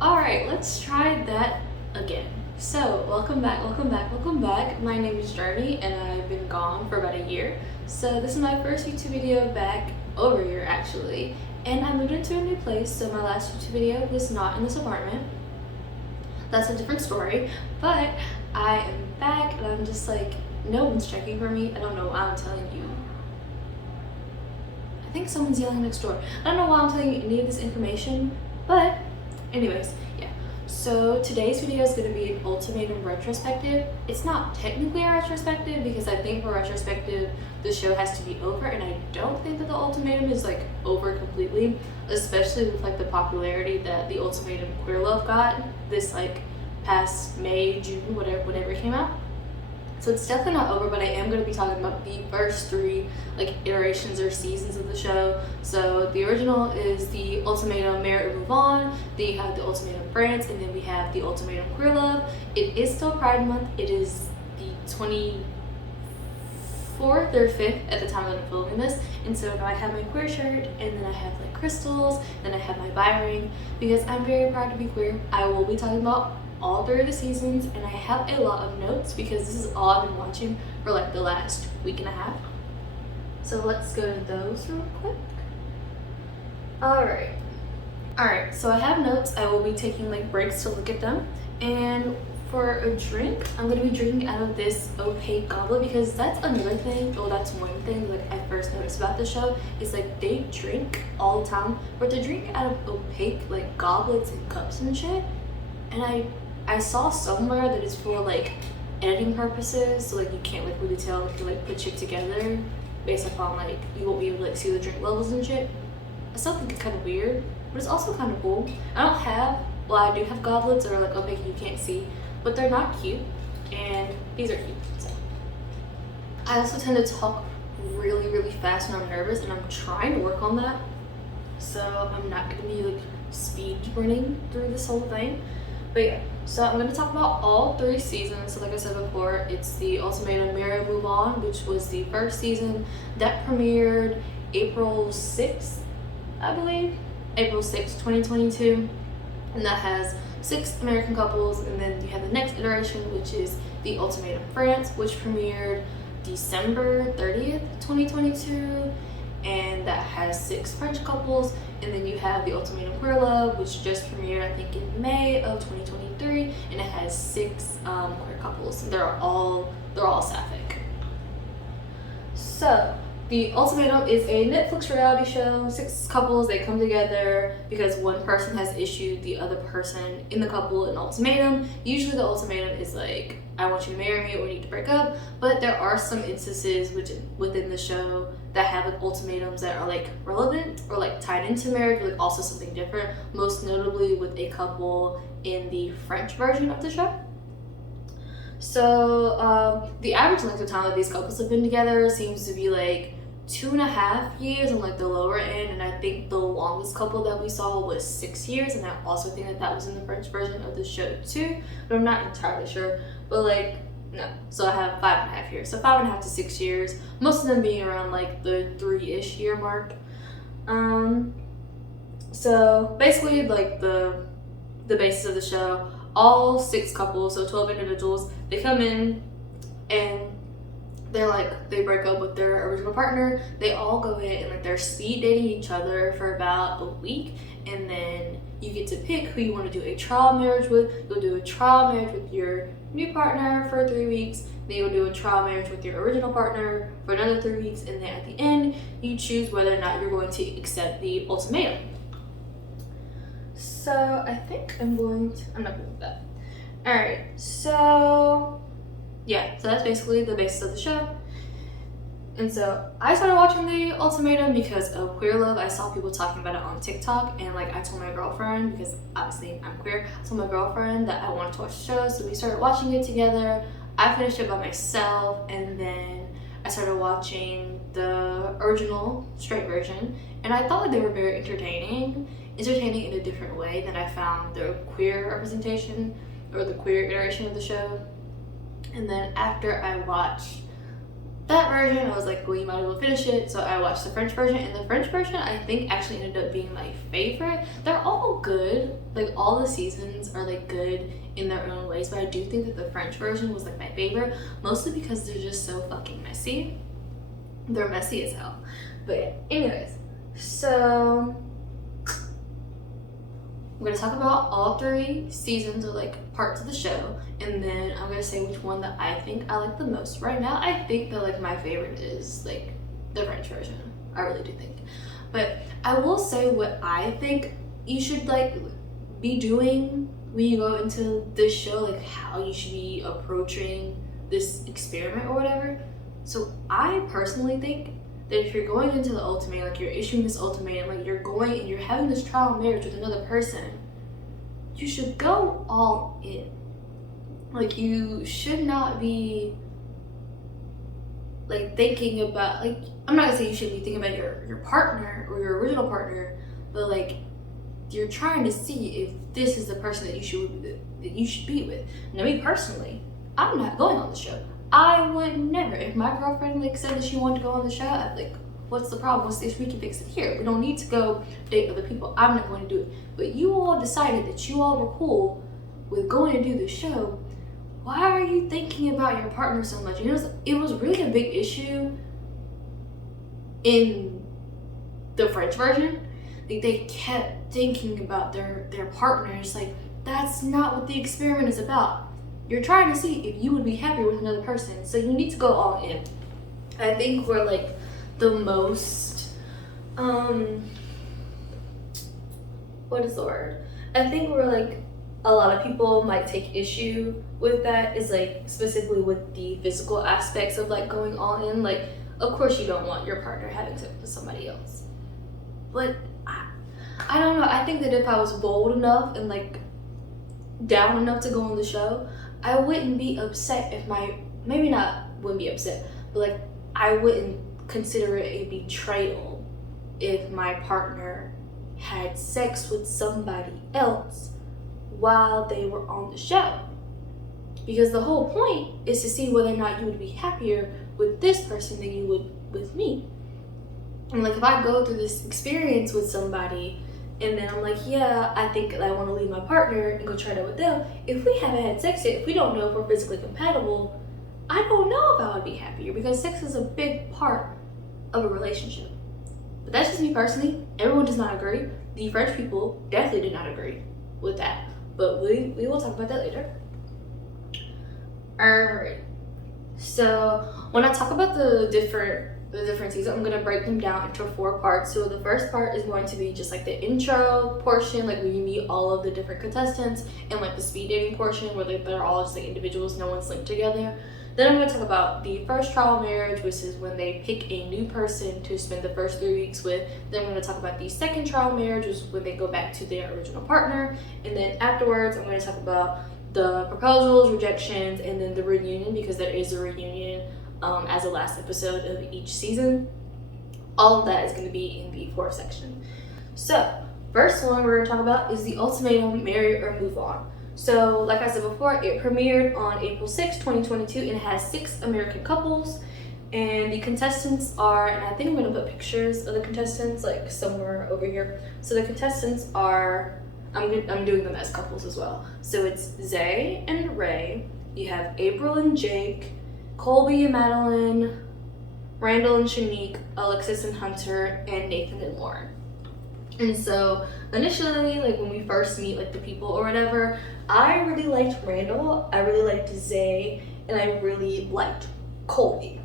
Alright, let's try that again. So, welcome back. My name is Journey and I've been gone for about a year. So, this is my first YouTube video back over a year actually. And I moved into a new place, so my last YouTube video was not in this apartment. That's a different story. But I am back and I'm just like, no one's checking for me. I don't know why I'm telling you. I think someone's yelling next door. I don't know why I'm telling you any of this information, but anyways, yeah. So today's video is going to be an ultimatum retrospective. It's not technically a retrospective because I think for retrospective the show has to be over, and I don't think that the ultimatum is like over completely, especially with like the popularity that the ultimatum Queer Love got this like past May, June, whatever it came out. So it's definitely not over, but I am going to be talking about the first three like iterations or seasons of the show. So the original is the ultimatum Marry or Move On, then you have the ultimatum France, and then we have the ultimatum Queer Love. It is still Pride Month. It is the 24th or 5th at the time that I'm filming this, and so now I have my queer shirt, and then I have like crystals, then I have my bi ring because I'm very proud to be queer. I will be talking about all three of the seasons, and I have a lot of notes because this is all I've been watching for like the last week and a half. So let's go to those real quick. Alright, so I have notes. I will be taking like breaks to look at them, and for a drink, I'm going to be drinking out of this opaque goblet because that's another thing, well that's one thing like I first noticed about the show is like they drink all the time, but they drink out of opaque like goblets and cups and shit, and I saw somewhere that it's for like editing purposes, so like you can't like really tell if you like put shit together based upon like you won't be able to like see the drink levels and shit. I still think it's kind of weird, but it's also kind of cool. I do have goblets that are like opaque and you can't see, but they're not cute, and these are cute. So I also tend to talk really fast when I'm nervous, and I'm trying to work on that, so I'm not gonna be like speed running through this whole thing. But yeah, so I'm going to talk about all three seasons. So like I said before, it's the ultimatum Marry or Move On, which was the first season that premiered April 6th, I believe. April 6th, 2022. And that has 6 American couples. And then you have the next iteration, which is the ultimatum France, which premiered December 30th, 2022. And that has 6 French couples. And then you have the ultimatum Queer Love, which just premiered I think in May of 2023, and it has 6 queer couples. They're all sapphic. So the ultimatum is a Netflix reality show. 6 couples, they come together because one person has issued the other person in the couple an ultimatum. Usually the ultimatum is like, I want you to marry me or we need to break up, but there are some instances within the show that have like ultimatums that are like relevant or like tied into marriage, but like also something different, most notably with a couple in the French version of the show. So the average length of time that these couples have been together seems to be like 2.5 years on like the lower end, and I think the longest couple that we saw was 6 years, and I also think that was in the French version of the show too, but I'm not entirely sure. But like, no, so I have 5.5 years, so 5.5 to 6 years, most of them being around like the 3-ish year mark. So basically like the basis of the show, all 6 couples, so 12 individuals, they come in and they break up with their original partner. They all go in and like they're speed dating each other for about a week, and then you get to pick who you want to do a trial marriage with. You'll do a trial marriage with your new partner for 3 weeks, then you'll do a trial marriage with your original partner for another 3 weeks, and then at the end you choose whether or not you're going to accept the ultimatum. So I think I'm not going to do that. Alright, so yeah, so that's basically the basis of the show. And so I started watching the ultimatum because of Queer Love. I saw people talking about it on TikTok, and like I told my girlfriend, because obviously I'm queer, I told my girlfriend that I wanted to watch the show, so we started watching it together. I finished it by myself, and then I started watching the original straight version, and I thought they were very entertaining in a different way than I found the queer representation or the queer iteration of the show. And then after I watched that version, I was like, well, you might as well finish it. So I watched the French version, and the French version I think actually ended up being my favorite. They're all good, like all the seasons are like good in their own ways, but I do think that the French version was like my favorite, mostly because they're just so fucking messy. They're messy as hell. But yeah, anyways, so I'm gonna talk about all 3 seasons or like parts of the show, and then I'm gonna say which one that I think I like the most. Right now, I think that like my favorite is like the French version. I really do think. But I will say what I think you should like be doing when you go into this show, like how you should be approaching this experiment or whatever. So I personally think that if you're going into the ultimatum, like you're issuing this ultimatum, like you're going and you're having this trial marriage with another person, you should go all in. Like you should not be like thinking about, like, I'm not gonna say you should be thinking about your partner or your original partner, but like you're trying to see if this is the person that you should be with. Now me personally, I'm not going on the show. I would never. If my girlfriend like said that she wanted to go on the show, I'd be like, what's the problem? What's this? We can fix it here. We don't need to go date other people. I'm not going to do it. But you all decided that you all were cool with going to do the show. Why are you thinking about your partner so much? And it was really a big issue in the French version. Like they kept thinking about their partners. Like that's not what the experiment is about. You're trying to see if you would be happier with another person, so you need to go all in. I think we're like the most, what is the word? I think we're like, a lot of people might take issue with that, is like specifically with the physical aspects of like going all in. Like, of course you don't want your partner having sex with somebody else. But I don't know, I think that if I was bold enough and like down enough to go on the show, I wouldn't be upset if wouldn't be upset, but like I wouldn't consider it a betrayal if my partner had sex with somebody else while they were on the show. Because the whole point is to see whether or not you would be happier with this person than you would with me. And like if I go through this experience with somebody and then I'm like, yeah, I think I want to leave my partner and go try it out with them. If we haven't had sex yet, if we don't know if we're physically compatible, I don't know if I would be happier, because sex is a big part of a relationship. But that's just me personally. Everyone does not agree. The French people definitely did not agree with that. But we will talk about that later. Alright. So when I talk about the different seasons, I'm gonna break them down into 4 parts. So the first part is going to be just like the intro portion, like when you meet all of the different contestants, and like the speed dating portion where they're all just like individuals, no one's linked together. Then I'm gonna talk about the first trial marriage, which is when they pick a new person to spend the first 3 weeks with. Then I'm gonna talk about the second trial marriage, which is when they go back to their original partner. And then afterwards, I'm gonna talk about the proposals, rejections, and then the reunion, because there is a reunion as the last episode of each season. All of that is going to be in the 4th section. So first one we're going to talk about is the ultimatum, marry or move on. So like I said before, it premiered on April 6, 2022, and it has 6 American couples, and the contestants are, and I think I'm going to put pictures of the contestants like somewhere over here. So the contestants are, I'm doing them as couples as well. So it's Zay and Ray, you have April and Jake, Colby and Madeline, Randall and Shanique, Alexis and Hunter, and Nathan and Lauren. And so initially, like when we first meet like the people or whatever, I really liked Randall, I really liked Zay, and I really liked Colby.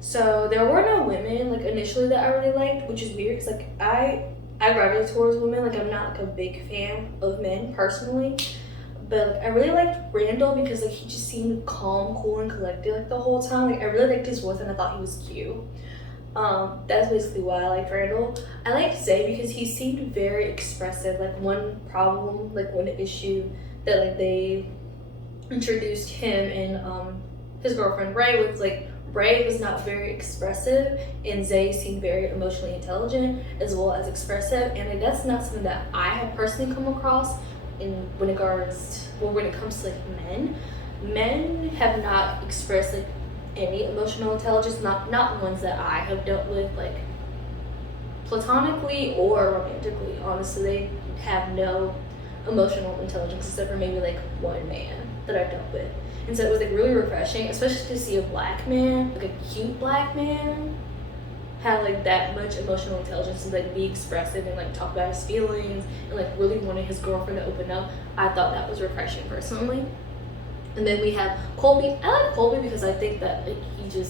So there were no women like initially that I really liked, which is weird because like I gravitate towards women. Like I'm not like a big fan of men personally. But like, I really liked Randall because like he just seemed calm, cool, and collected like the whole time. Like I really liked his voice and I thought he was cute. That's basically why I liked Randall. I liked Zay because he seemed very expressive. Like one problem, like one issue that like they introduced him and his girlfriend Ray was like Ray was not very expressive and Zay seemed very emotionally intelligent as well as expressive, and like that's not something that I have personally come across when it comes to like men have not expressed like any emotional intelligence, not ones that I have dealt with, like platonically or romantically. Honestly, they have no emotional intelligence except for maybe like one man that I've dealt with. And so it was like really refreshing, especially to see a black man, like a cute black man, have like that much emotional intelligence and like be expressive and like talk about his feelings and like really wanted his girlfriend to open up. I thought that was refreshing personally. And then we have Colby. I like Colby because I think that like he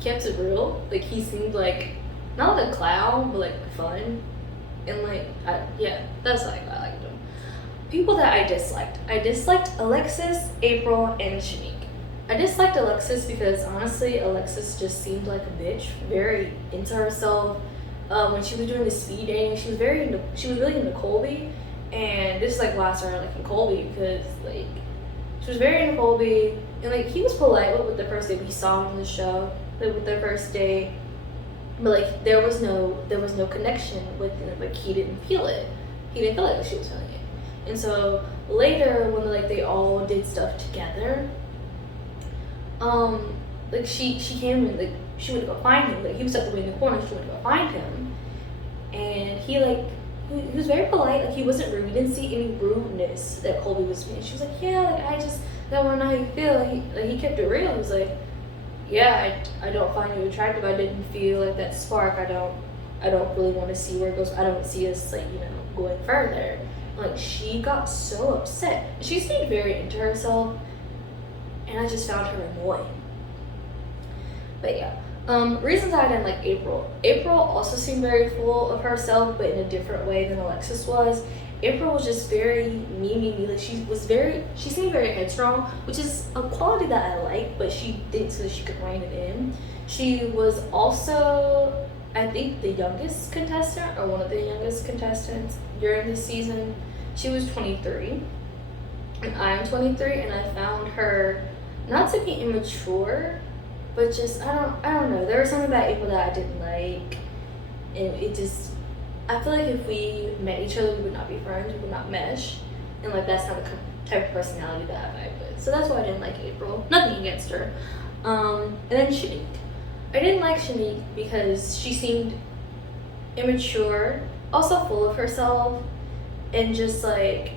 kept it real. Like he seemed like not like a clown, but like fun. And like that's like I liked him. People that I disliked Alexis, April, and Shanique. I disliked Alexis because honestly, Alexis just seemed like a bitch, very into herself. When she was doing the speed dating, she was really into Colby, and this is like why I started liking Colby because like she was very into Colby, and like he was polite with the first date we saw him on the show, like with their first date, but like there was no connection with him. Like he didn't feel it. He didn't feel like she was feeling it. And so later when like they all did stuff together, like she came and like she went to go find him. Like he was at the way in the corner, she went to go find him, and he was very polite. Like he wasn't rude. We didn't see any rudeness that Colby was being. She was like, yeah, like I just don't want to know how you feel. He kept it real. He was like, yeah, I don't find you attractive. I didn't feel like that spark. I don't really want to see where it goes. I don't see us like going further. Like she got so upset. She seemed very into herself, and I just found her annoying. But yeah, reasons I didn't like April. April also seemed very full of herself, but in a different way than Alexis was. April was just very me. Like she seemed very headstrong, which is a quality that I like, but she did so that she could rein it in. She was also, I think, the youngest contestant, or one of the youngest contestants during this season. She was 23, and I am 23, and I found her not to be immature, but just I don't know. There was something about April that I didn't like, and I feel like if we met each other, we would not be friends. We would not mesh, and like that's not the type of personality that I vibe with. So that's why I didn't like April. Nothing against her. And then Shanique. I didn't like Shanique because she seemed immature, also full of herself, and just like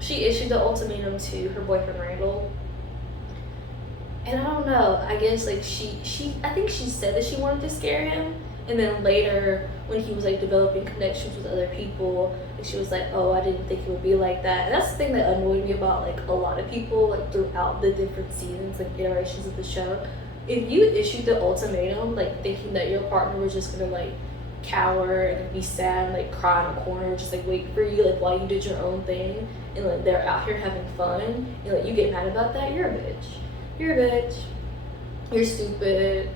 she issued the ultimatum to her boyfriend Randall. And I don't know, I guess like I think she said that she wanted to scare him, and then later when he was like developing connections with other people, like she was like, oh, I didn't think it would be like that. And that's the thing that annoyed me about like a lot of people like throughout the different seasons, like iterations of the show. If you issued the ultimatum like thinking that your partner was just gonna like cower and be sad and like cry in a corner, just like wait for you like while you did your own thing, and like they're out here having fun, and like you get mad about that, you're a bitch. You're a bitch. You're stupid.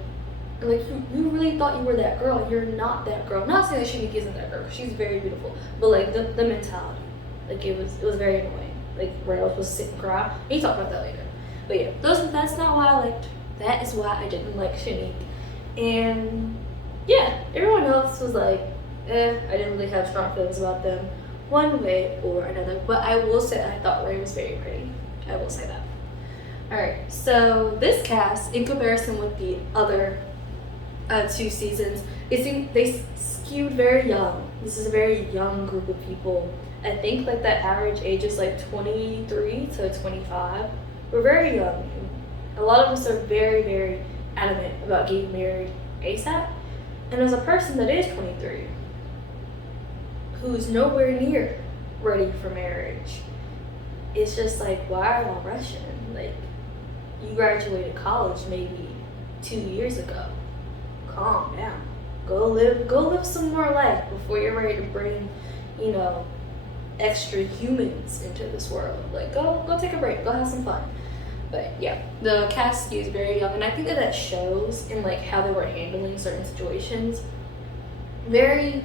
Like you really thought you were that girl. You're not that girl. I'm not saying that Shanique isn't that girl. She's very beautiful. But like the mentality, like it was very annoying. Like Randall was sit and cry. We talk about that later. But yeah, that's not why I liked. That is why I didn't like Shanique. And yeah, everyone else was like, I didn't really have strong feelings about them one way or another. But I will say I thought Ray was very pretty. I will say that. Alright, so this cast, in comparison with the other 2 seasons, they skewed very young. This is a very young group of people. I think like that average age is like 23 to 25. We're very young. A lot of us are very, very adamant about getting married ASAP. And as a person that is 23, who's nowhere near ready for marriage, it's just like, why are y'all rushing? Like, you graduated college maybe 2 years ago. Calm down. Go live some more life before you're ready to bring, extra humans into this world. Like, go take a break. Go have some fun. But yeah, the cast is very young, and I think that shows in like how they were handling certain situations. Very,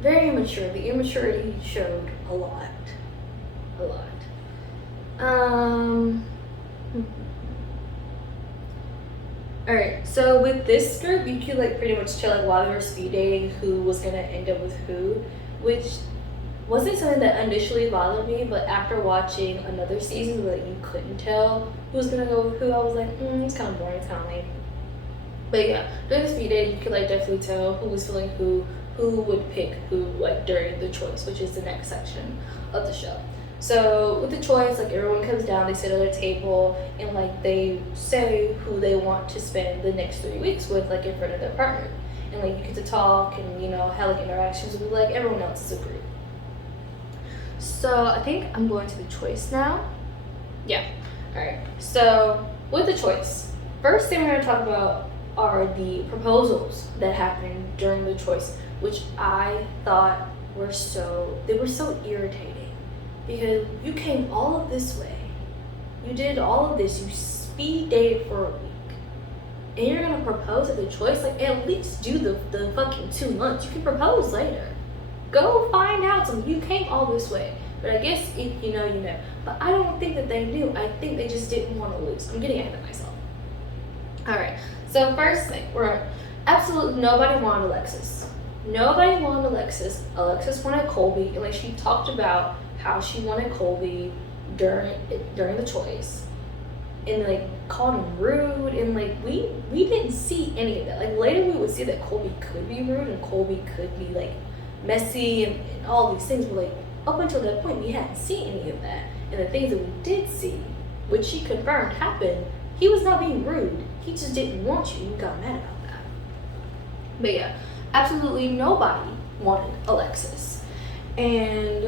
very immature. The immaturity showed a lot. Alright, so with this group, you could like pretty much tell like while they were speed dating who was gonna end up with who, which wasn't something that initially bothered me, but after watching another season where you couldn't tell who was gonna go with who, I was like, it's kind of boring, it's kind of lame. But yeah, during the speed date, you could like definitely tell who was feeling who would pick who like during the choice, which is the next section of the show. So with the choice, like everyone comes down, they sit at their table, and like they say who they want to spend the next 3 weeks with, like in front of their partner, and like you get to talk and have like interactions with like everyone else as a group. So I think I'm going to the choice now. Yeah. All right. So with the choice, first thing we're going to talk about are the proposals that happened during the choice, which I thought were so irritating, because you came all of this way, you did all of this, you speed dated for a week, and you're going to propose at the choice. Like, at least do the fucking 2 months. You can propose later. Go find out something. You came all this way. But I guess if you know, you know. But I don't think that they knew. I think they just didn't want to lose. I'm getting ahead of myself. Alright, so first thing, absolutely nobody wanted Alexis. Nobody wanted Alexis. Alexis wanted Colby, and like she talked about how she wanted Colby during the choice. And like called him rude, and like we didn't see any of that. Like later we would see that Colby could be rude and Colby could be like messy and all these things, but like up until that point we hadn't seen any of that. And the things that we did see, which she confirmed happened, he was not being rude, he just didn't want you and got mad about that. But yeah, absolutely nobody wanted Alexis. And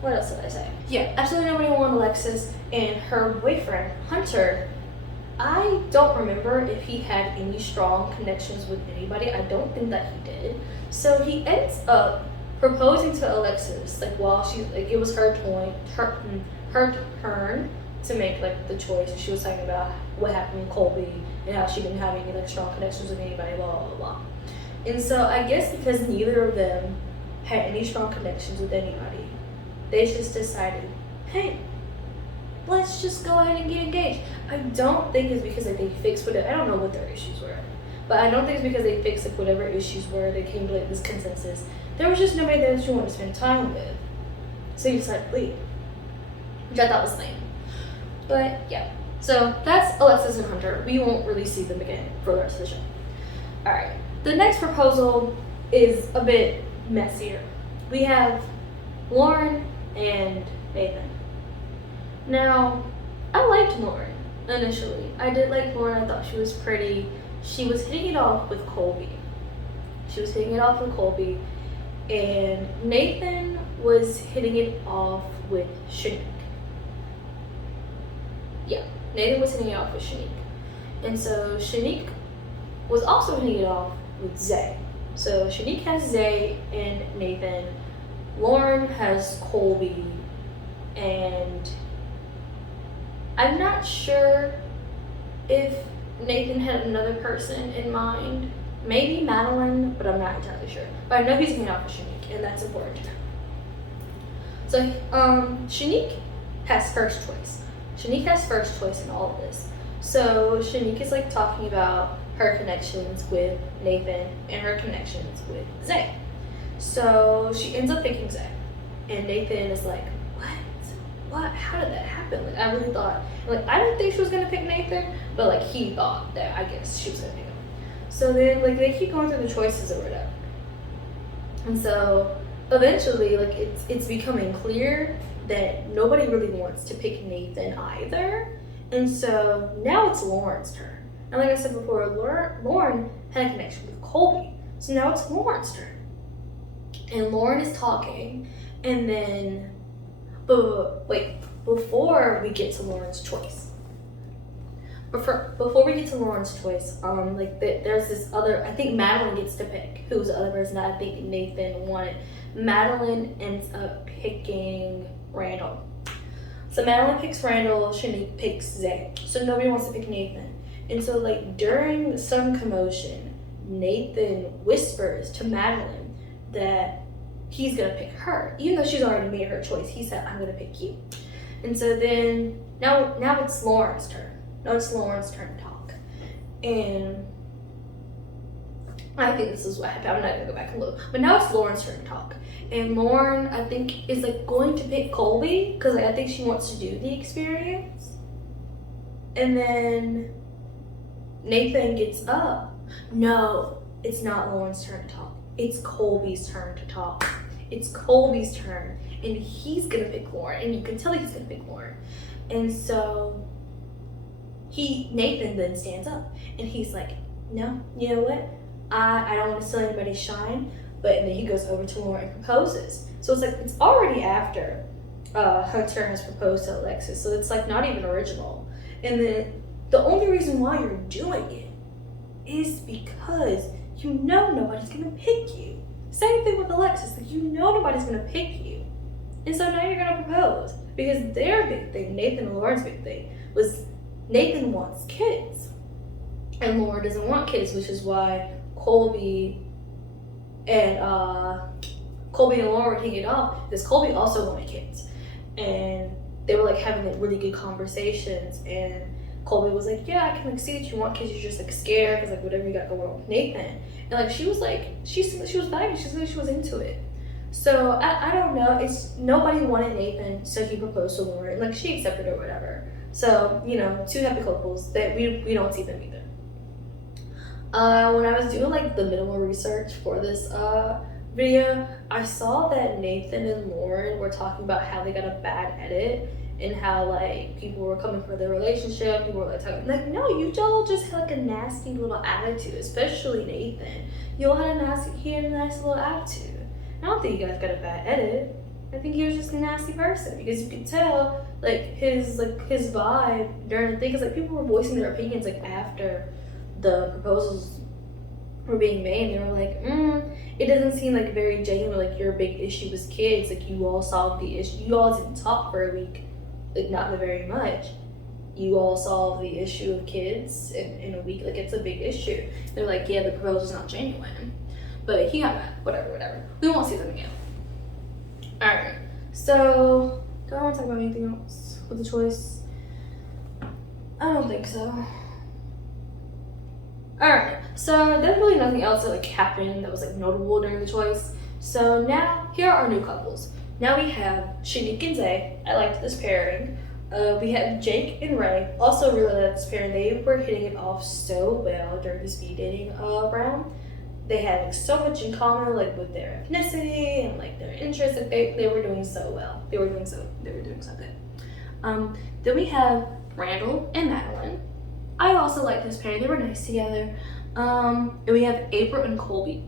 what else did I say? Yeah, absolutely nobody wanted Alexis, and her boyfriend Hunter, I don't remember if he had any strong connections with anybody. I don't think that he did. So he ends up proposing to Alexis, like while she, like it was her turn to make like the choice. She was talking about what happened with Colby and how she didn't have any like strong connections with anybody, blah blah blah. And so I guess because neither of them had any strong connections with anybody, they just decided, hey, let's just go ahead and get engaged. I don't think it's because like they fixed whatever. I don't know what their issues were, but I don't think it's because they fixed like whatever issues were. They came to like this consensus. There was just nobody there that you wanted to spend time with, so you decided to leave, which I thought was lame. But yeah, so that's Alexis and Hunter. We won't really see them again for the rest of the show. All right, the next proposal is a bit messier. We have Lauren and Nathan. Now, I liked Lauren initially. I did like Lauren. I thought she was pretty. She was hitting it off with Colby. And Nathan was hitting it off with Shanique. Yeah, Nathan was hitting it off with Shanique. And so Shanique was also hitting it off with Zay. So Shanique has Zay and Nathan. Lauren has Colby. And I'm not sure if Nathan had another person in mind. Maybe Madeline, but I'm not entirely sure. But I know he's getting off with Shanique, and that's important to know. So, Shanique has first choice. Shanique has first choice in all of this. So, Shanique is like talking about her connections with Nathan and her connections with Zay. So, she ends up picking Zay. And Nathan is like, what? How did that happen? Like, I really thought, like, I didn't think she was gonna pick Nathan, but like, he thought that I guess she was gonna pick him. So then, like, they keep going through the choices or whatever. And so, eventually, like, it's becoming clear that nobody really wants to pick Nathan either. And so, now it's Lauren's turn. And like I said before, Lauren had a connection with Colby. So now it's Lauren's turn. And Lauren is talking, and then, but wait, before we get to Lauren's choice, before we get to Lauren's choice, there's this other, I think Madeline gets to pick who's the other person that I think Nathan wanted. Madeline ends up picking Randall. So Madeline picks Randall, Shanique picks Zay. So nobody wants to pick Nathan. And so like during some commotion, Nathan whispers to Madeline that he's gonna pick her. Even though she's already made her choice, he said, I'm gonna pick you. And so then, now it's Lauren's turn. Now it's Lauren's turn to talk. And I think this is what happened. I'm not gonna go back and look. But now it's Lauren's turn to talk. And Lauren, I think, is like going to pick Colby because like, I think she wants to do the experience. And then Nathan gets up. No, it's not Lauren's turn to talk. It's Colby's turn to talk. It's Colby's turn. And he's gonna pick Lauren. And you can tell he's gonna pick Lauren. And so Nathan then stands up and he's like, no, you know what? I don't want to steal anybody's shine. But and then he goes over to Lauren and proposes. So it's like, it's already after Hunter has proposed to Alexis. So it's like not even original. And then the only reason why you're doing it is because you know nobody's gonna pick you. Same thing with Alexis, like you know nobody's gonna pick you. And so now you're gonna propose. Because their big thing, Nathan and Lauren's big thing, was Nathan wants kids. And Lauren doesn't want kids, which is why Colby and Lauren were hitting it off, because Colby also wanted kids. And they were like having like really good conversations, and Colby was like, yeah, I can like see that you want kids, you're just like scared because like whatever you got going on with Nathan. And like she was like, she was vibing, she was into it. So I don't know, it's nobody wanted Nathan, so he proposed to Lauren, like she accepted or whatever. So, you know, two happy couples that we don't see them either. When I was doing like the minimal research for this video, I saw that Nathan and Lauren were talking about how they got a bad edit and how like people were coming for their relationship. People were like talking like, no, you all just had like a nasty little attitude, especially Nathan. You all had a nice little attitude. I don't think you guys got a bad edit. I think he was just a nasty person because you could tell like his vibe during the thing, because like people were voicing their opinions like after the proposals were being made. They were like, it doesn't seem like very genuine, like your big issue was kids, like you all solved the issue, you all didn't talk for a week, like not very much, you all solved the issue of kids in a week, like it's a big issue. They're like, yeah, the proposal's not genuine. But he got mad, whatever. We won't see them again. Alright, so do I want to talk about anything else with the choice? I don't think so. Alright, so there's really nothing else that like happened that was like notable during the choice. So now here are our new couples. Now we have Shanique and Zay. I liked this pairing. We have Jake and Ray. Also really liked this pairing. They were hitting it off so well during the speed dating round. They had like so much in common, like with their ethnicity and like their interests. Like they were doing so well. They were doing so good. Then we have Randall and Madeline. I also like this pairing. They were nice together. And we have April and Colby.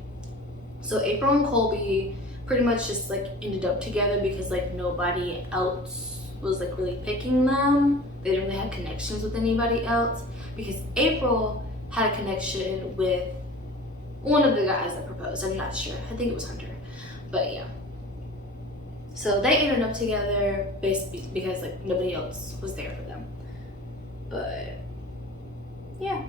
So April and Colby pretty much just like ended up together because like nobody else was like really picking them. They didn't really have connections with anybody else, because April had a connection with one of the guys that proposed. I'm not sure. I think it was Hunter. But yeah. So they ended up together basically because like nobody else was there for them. But yeah.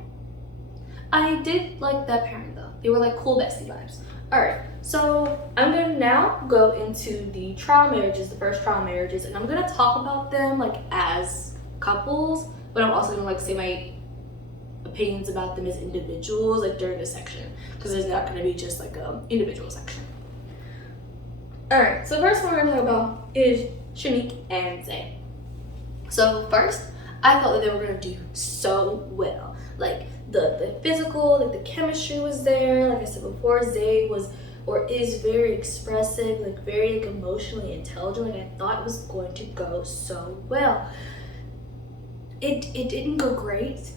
I did like that pairing though. They were like cool bestie vibes. Alright, so I'm gonna now go into the trial marriages, the first trial marriages, and I'm gonna talk about them like as couples, but I'm also gonna like say my opinions about them as individuals like during this section, because there's not gonna be just like a individual section. Alright, so the first one we're gonna talk about is Shanique and Zay. So first, I thought that they were gonna do so well. Like the physical, like the chemistry was there. Like I said before, Zay is very expressive, like very like emotionally intelligent. Like I thought it was going to go so well. It didn't go great.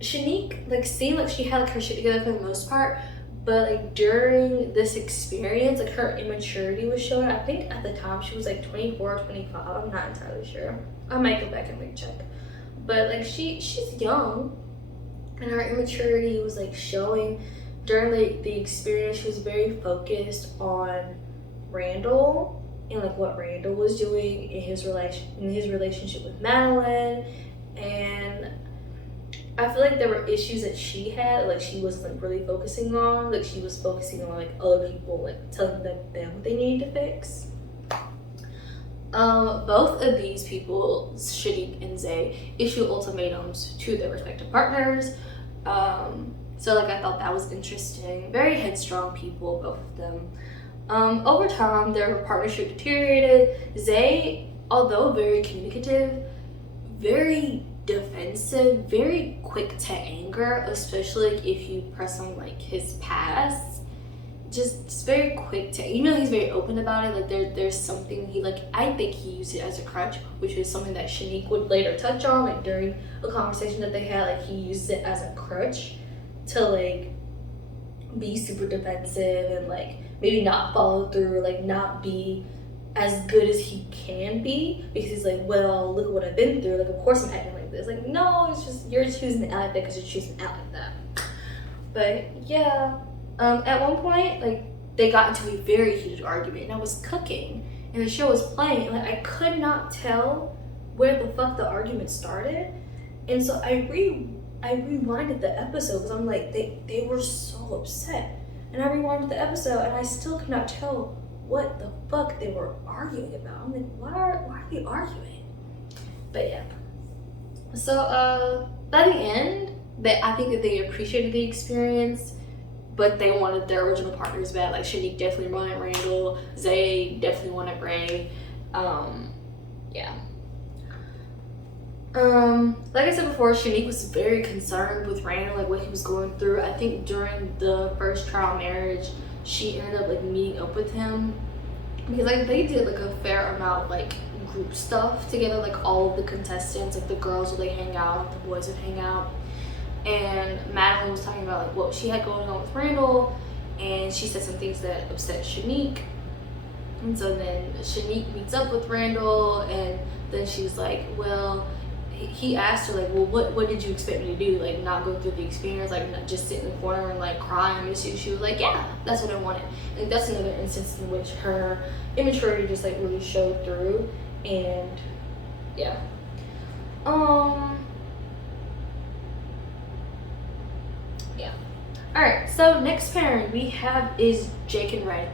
Shanique like seemed like she had like her shit together for the most part, but like during this experience, like her immaturity was showing. I think at the time she was like 24 or 25. I'm not entirely sure. I might go back and like check. But like she's young, and her immaturity was like showing during the experience. She was very focused on Randall and like what Randall was doing in his relationship with Madeline, and I feel like there were issues that she had, like she wasn't like really focusing on. Like she was focusing on like other people, like telling them what they needed to fix. Both of these people, Shanique and Zay, issue ultimatums to their respective partners. So like I thought that was interesting. Very headstrong people, both of them. Over time, their partnership deteriorated. Zay, although very communicative, very defensive, very quick to anger, especially like if you press on like his past. Just very quick to, even though he's very open about it, like there's something he like, I think he used it as a crutch, which is something that Shanique would later touch on, like during a conversation that they had, like he used it as a crutch to like be super defensive and like maybe not follow through, like not be as good as he can be, because he's like, well, look what I've been through, like of course I'm acting like this. Like no, it's just you're choosing to act like that because you're choosing to act like that. But yeah, at one point, like they got into a very heated argument, and I was cooking, and the show was playing, and like I could not tell where the fuck the argument started, and so I rewinded the episode because I'm like they were so upset, and I rewinded the episode, and I still could not tell what the fuck they were arguing about. I'm like, why are they arguing? But yeah, so by the end, I think that they appreciated the experience, but they wanted their original partners back. Like Shanique definitely wanted Randall, Zay definitely wanted Ray. Yeah. Like I said before, Shanique was very concerned with Randall, like what he was going through. I think during the first trial marriage, she ended up like meeting up with him because like they did like a fair amount of like group stuff together, like all of the contestants, like the girls would like hang out, the boys would hang out. And Madeline was talking about like what she had going on with Randall, and she said some things that upset Shanique. And so then Shanique meets up with Randall, and then she's like, well, he asked her like, well, what did you expect me to do? Like not go through the experience, like not just sit in the corner and like cry and miss you? She was like, yeah, that's what I wanted. And that's another instance in which her immaturity just like really showed through. And yeah. Yeah. Alright, so next pairing we have is Jake and Ray.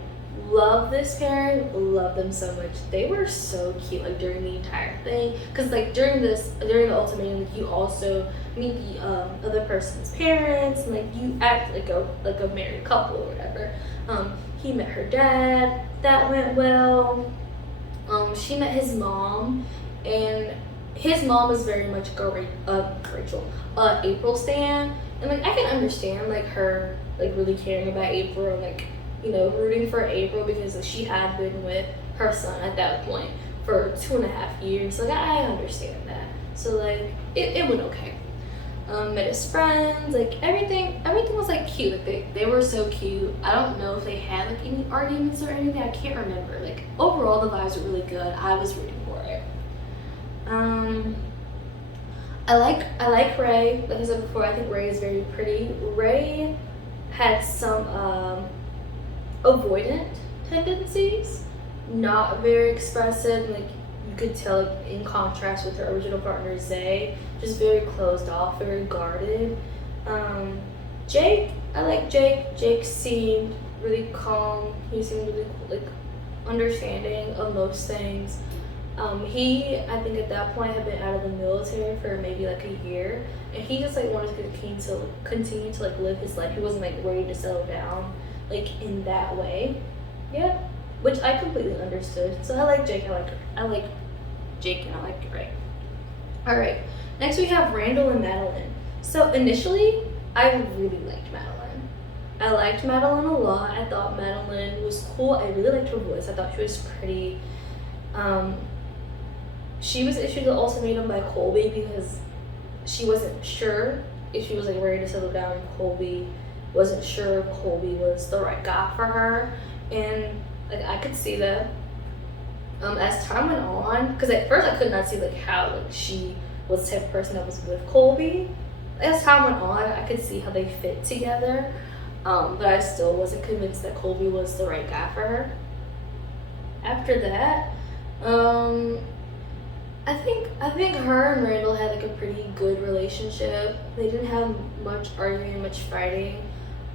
Love this pairing, love them so much. They were so cute like during the entire thing, because like during the ultimatum, like, you also meet the other person's parents, and like you act like a married couple or whatever. He met her dad, that went well. She met his mom, and his mom is very much April stan, and like I can understand like her like really caring about April and like, you know, rooting for April, because like, she had been with her son at that point for 2.5 years. Like I understand that. So like it went okay. Met his friends, like everything was like cute. Like they were so cute. I don't know if they had like any arguments or anything. I can't remember. Like overall the vibes were really good. I was rooting for it. I like Ray. Like I said before, I think Ray is very pretty. Ray had some avoidant tendencies, not very expressive. Like you could tell, like, in contrast with her original partner Zay, just very closed off, very guarded. Jake, I like Jake. Jake seemed really calm. He seemed really like understanding of most things. He, I think at that point, had been out of the military for maybe like a year, and he just like wanted to continue to like live his life. He wasn't like ready to settle down like in that way. Yeah, which I completely understood. So I like Jake. I like Jake, and I like Ray. All right, next we have Randall and Madeline. So initially, I really liked Madeline. I liked Madeline a lot. I thought Madeline was cool. I really liked her voice. I thought she was pretty. She was issued the ultimatum by Colby because she wasn't sure if she was like ready to settle down. Colby wasn't sure Colby was the right guy for her, and like I could see that. As time went on, because at first I could not see like how like she was the type of person that was with Colby. As time went on, I could see how they fit together, but I still wasn't convinced that Colby was the right guy for her. After that, I think her and Randall had like a pretty good relationship. They didn't have much arguing, much fighting.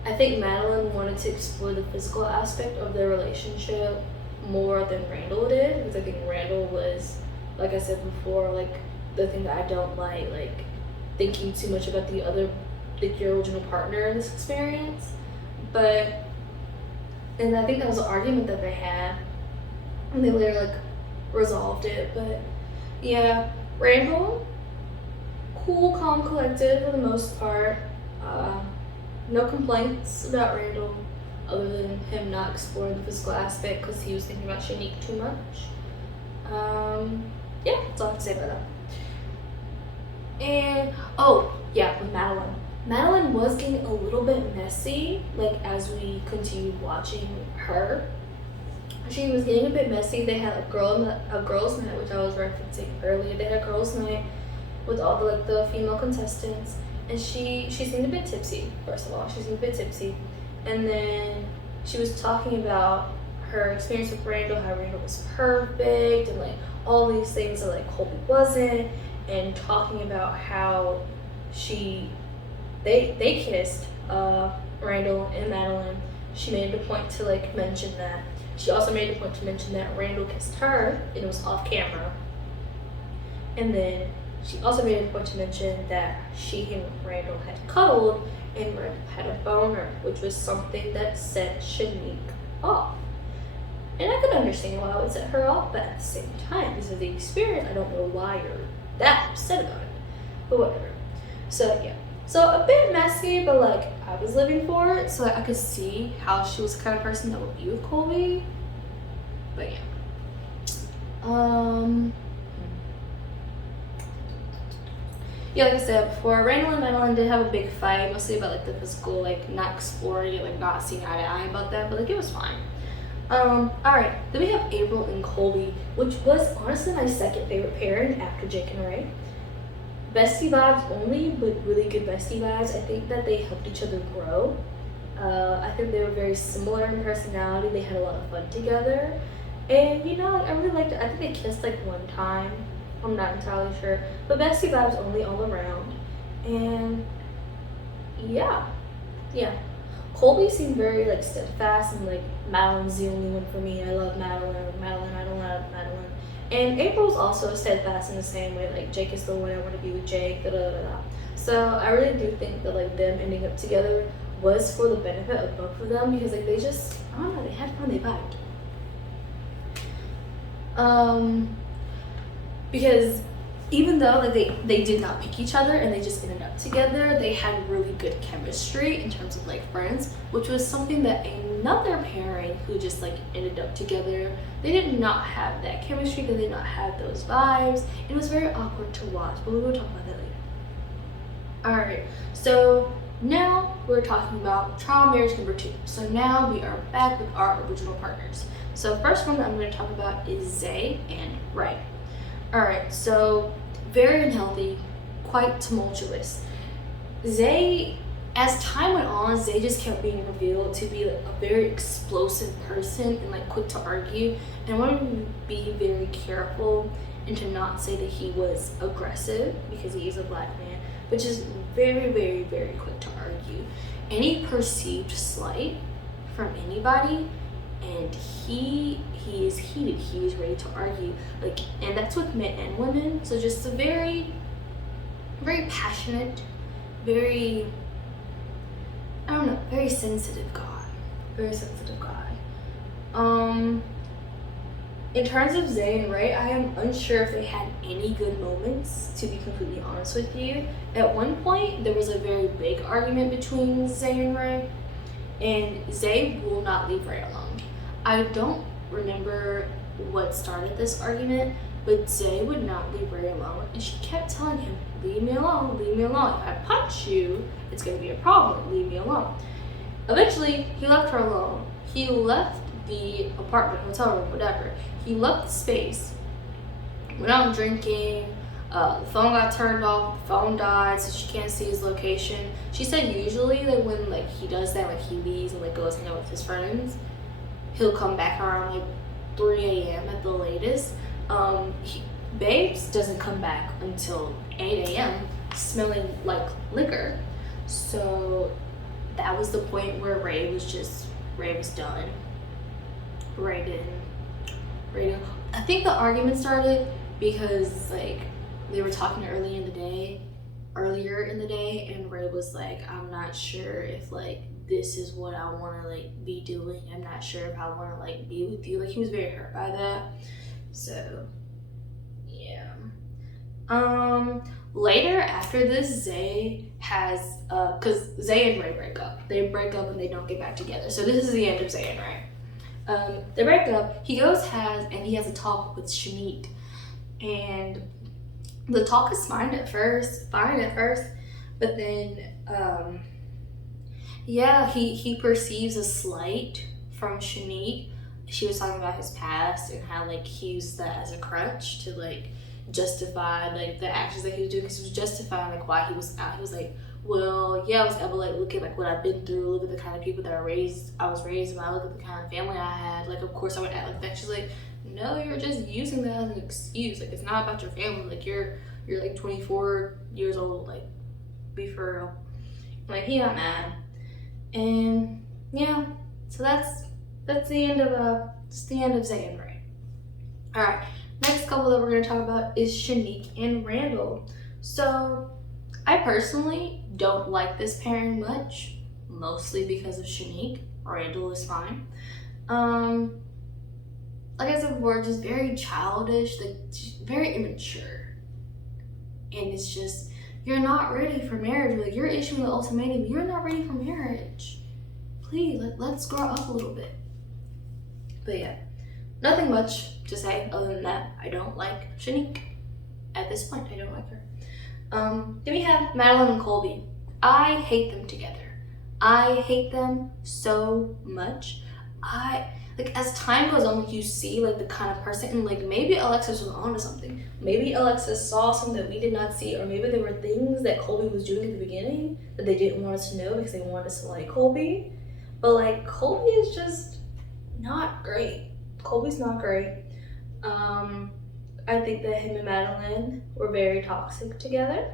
I think Madeline wanted to explore the physical aspect of their relationship more than Randall did, because I think Randall was, like I said before, like the thing that I don't like thinking too much about the other like your original partner in this experience. But, and I think that was an argument that they had, and they later like resolved it. But yeah, Randall, cool, calm, collected for the most part. No complaints about Randall other than him not exploring the physical aspect because he was thinking about Shanique too much. Yeah, that's all I have to say about that. And oh yeah, with Madeline. Madeline was getting a little bit messy, like as we continued watching her. She was getting a bit messy. They had a girls' night, which I was referencing earlier. They had a girls' night with all the like the female contestants, and she seemed a bit tipsy. First of all, she seemed a bit tipsy, and then she was talking about her experience with Randall, how Randall was perfect, and like all these things that like Colby wasn't, and talking about how they kissed, Randall and Madeline. She made it a point to like mention that. She also made a point to mention that Randall kissed her and it was off camera. And then she also made a point to mention that she and Randall had cuddled and Randall had a boner, which was something that set Shanique off. And I could understand why it would set her off, but at the same time, this is the experience. I don't know why you're that upset about it, but whatever. So yeah, so a bit messy, but like I was living for it, so I could see how she was the kind of person that would be with Colby. But yeah, yeah, like I said before, Randall and Madeline did have a big fight, mostly about like the physical, like not exploring it, like not seeing eye to eye about that, but like it was fine. Alright, then we have April and Colby, which was honestly my second favorite pairing after Jake and Ray. Bestie vibes only, but really good bestie vibes. I think that they helped each other grow. I think they were very similar in personality. They had a lot of fun together. And you know, I really liked it. I think they kissed like one time. I'm not entirely sure. But bestie vibes only all around. And yeah. Colby seemed very like steadfast and like Madeline's the only one for me. I love Madeline. I don't love Madeline. And April's also steadfast in the same way, like Jake is the one I want to be with Jake, da da da da. So I really do think that like them ending up together was for the benefit of both of them because like they just, I don't know, they had fun, they vibed. Because even though like they did not pick each other and they just ended up together, they had really good chemistry in terms of like friends, which was something that another pairing who just like ended up together, they did not have that chemistry, they did not have those vibes. It was very awkward to watch, but we will talk about that later. Alright, so now we're talking about trial marriage number 2. So now we are back with our original partners. So first one that I'm going to talk about is Zay and Ray. Alright, so very unhealthy, quite tumultuous. Zay, as time went on, Zay just kept being revealed to be like a very explosive person and like quick to argue. And I wanted to be very careful and to not say that he was aggressive because he is a black man, but just very, very, very quick to argue. Any perceived slight from anybody, and he is heated, he is ready to argue, like, and that's with men and women. So just a very, very passionate, very, I don't know, very sensitive guy. In terms of Zay and Ray, I am unsure if they had any good moments, to be completely honest with you. At one point, there was a very big argument between Zay and Ray, and Zay will not leave Ray alone. I don't remember what started this argument, but Zay would not leave Ray alone, and she kept telling him, leave me alone, leave me alone. If I punch you, it's going to be a problem, leave me alone. Eventually, he left her alone. He left the apartment, hotel room, whatever. He left the space, went out drinking, the phone got turned off, the phone died, so she can't see his location. She said usually that when like he does that, like he leaves and like goes hang out with his friends, he'll come back around like 3 a.m. at the latest. Babes doesn't come back until 8 a.m. smelling like liquor. So that was the point where Ray was done. I think the argument started because like they were talking early in the day earlier in the day, and Ray was like, I'm not sure if like this is what I want to like be doing. I'm not sure if I want to like be with you. Like he was very hurt by that. So yeah. Later after this, Zay has because Zay and Ray break up. They break up and they don't get back together. So this is the end of Zay and Ray. They break up. He has a talk with Shanique, and the talk is fine at first, but then he perceives a slight from Shanique. She was talking about his past and how like he used that as a crutch to like justify like the actions that he was doing, because he was justifying like why he was out. He was like, well, yeah, I was able to like look at like what I've been through, look at the kind of people that I was raised in, look at the kind of family I had. Like, of course I would act like that. She's like, no, you're just using that as an excuse. Like, it's not about your family. Like, you're like 24 years old. Like, be for real. Like, he got mad, and yeah, so that's the end of Zay and Ray. All right. Next couple that we're going to talk about is Shanique and Randall. So I personally don't like this pairing much, mostly because of Shanique. Randall is fine. Like I said before, just very childish, like very immature. And it's just, you're not ready for marriage. Like, you're issuing the ultimatum. You're not ready for marriage. Please, let's grow up a little bit. But yeah, nothing much to say other than that. I don't like Shanique. At this point, I don't like her. Then we have Madeline and Colby. I hate them together. I hate them so much. Like, as time goes on, like, you see like the kind of person, and like maybe Alexis was onto something. Maybe Alexis saw something that we did not see, or maybe there were things that Colby was doing at the beginning that they didn't want us to know because they wanted us to like Colby. But like, Colby is just not great. Colby's not great. I think that him and Madeline were very toxic together.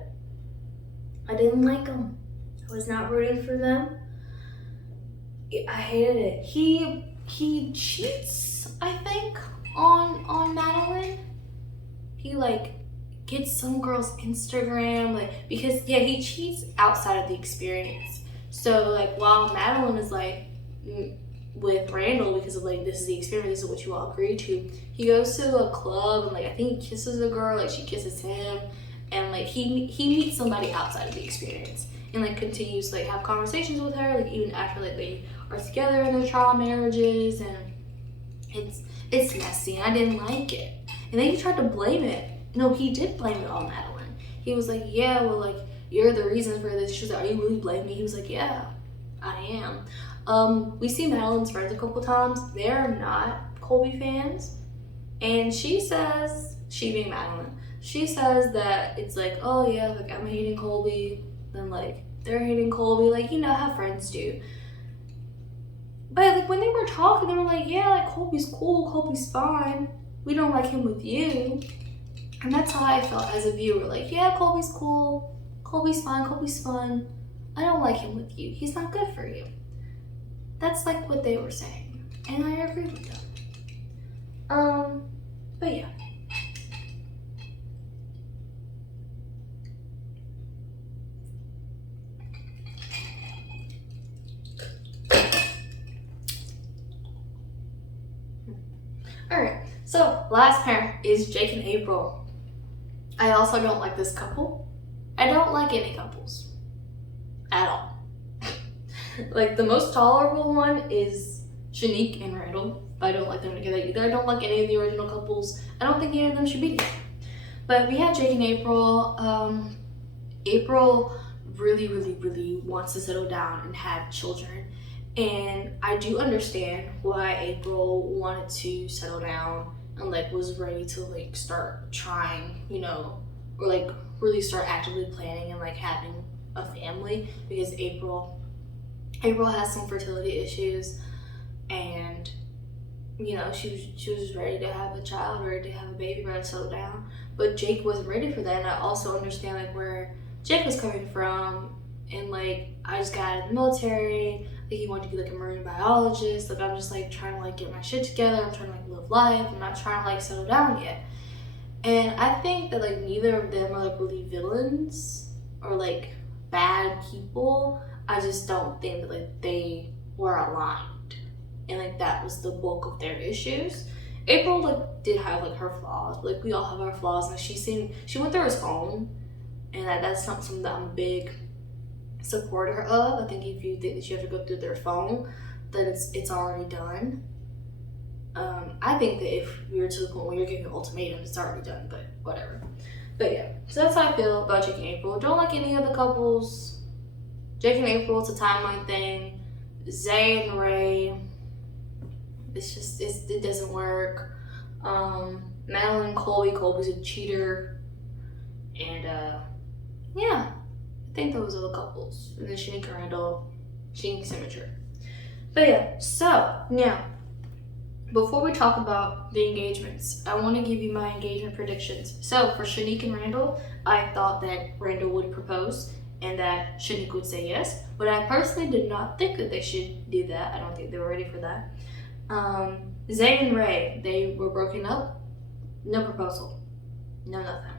I didn't like them. I was not rooting for them. I hated it. He cheats, I think, on Madeline. He like gets some girl's Instagram, like, because yeah, he cheats outside of the experience. So like, while Madeline is like with Randall because of like, this is the experience, this is what you all agreed to, he goes to a club and like, I think he kisses a girl, like she kisses him, and like he meets somebody outside of the experience and like continues to like have conversations with her, like even after like they are together in their trial marriages, and it's messy and I didn't like it. And then he tried to blame it. No, he did blame it on Madeline. He was like, yeah, well, like, you're the reason for this. She was like, are you really blaming me? He was like, yeah, I am. We see Madeline's friends a couple times. They're not Colby fans. And she says, she being Madeline, she says that it's like, oh yeah, like I'm hating Colby, then like they're hating Colby, like, you know how friends do. But like when they were talking, they were like, yeah, like Colby's cool, Colby's fine. We don't like him with you. And that's how I felt as a viewer. Like, yeah, Colby's cool, Colby's fine, Colby's fun. I don't like him with you. He's not good for you. That's like what they were saying. And I agree with them. But yeah. Alright, so last pair is Jake and April. I also don't like this couple. I don't like any couples. At all. Like, the most tolerable one is Shanique and Randall. I don't like them together either. I don't like any of the original couples. I don't think any of them should be together. But we have Jake and April. April really wants to settle down and have children. And I do understand why April wanted to settle down and like was ready to like start trying, you know, or like really start actively planning and like having a family, because April has some fertility issues, and you know, she was ready to have a child, ready to have a baby, ready to settle down. But Jake wasn't ready for that, and I also understand like where Jake was coming from. And like, I just got out of the military, like he wanted to be like a marine biologist. Like, I'm just like trying to like get my shit together. I'm trying to like live life. I'm not trying to like settle down yet. And I think that like neither of them are like really villains. or like bad people. I just don't think that like they were aligned, and like that was the bulk of their issues. April like did have like her flaws, but like we all have our flaws, and she went through his phone, and that's not something that I'm a big supporter of. I think if you think that you have to go through their phone, then it's already done. I think that if we were to the point where you're giving an ultimatum, it's already done, but whatever. But yeah, so that's how I feel about Jake and April. Don't like any of the couples. Jake and April, it's a timeline thing. Zay and Ray, it doesn't work. Madeline and Colby's a cheater. And yeah, I think those are the couples. And then Shanique and Randall, Shanique's immature. But yeah, so now, before we talk about the engagements, I want to give you my engagement predictions. So for Shanique and Randall, I thought that Randall would propose and that Shanique would say yes. But I personally did not think that they should do that. I don't think they were ready for that. Zay and Ray, they were broken up. No proposal. No nothing.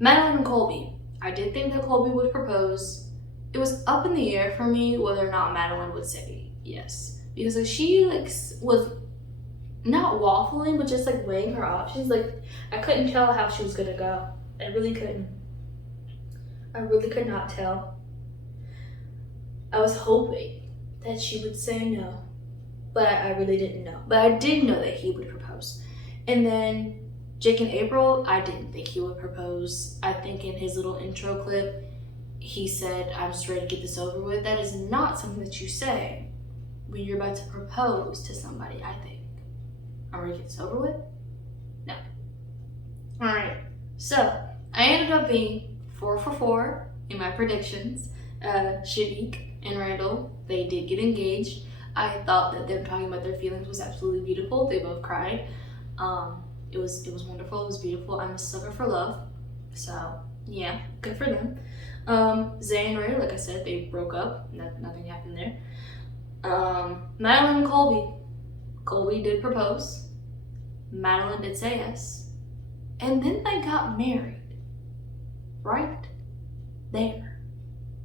Madeline and Colby, I did think that Colby would propose. It was up in the air for me whether or not Madeline would say yes. Because like, she like was not waffling, but just like weighing her options. Like I couldn't tell how she was gonna go. I really couldn't. I really could not tell. I was hoping that she would say no, but I really didn't know. But I did know that he would propose. And then Jake and April, I didn't think he would propose. I think in his little intro clip, he said, "I'm just ready to get this over with." That is not something that you say when you're about to propose to somebody, I think. I'm ready to get this over with? No. Alright, so I ended up being 4 for 4 in my predictions. Shanique and Randall, they did get engaged. I thought that them talking about their feelings was absolutely beautiful. They both cried. It was wonderful. It was beautiful. I'm a sucker for love. So yeah, good for them. Zay and Ray, like I said, they broke up. Nothing happened there. Madeline and Colby. Colby did propose. Madeline did say yes. And then they got married. Right there.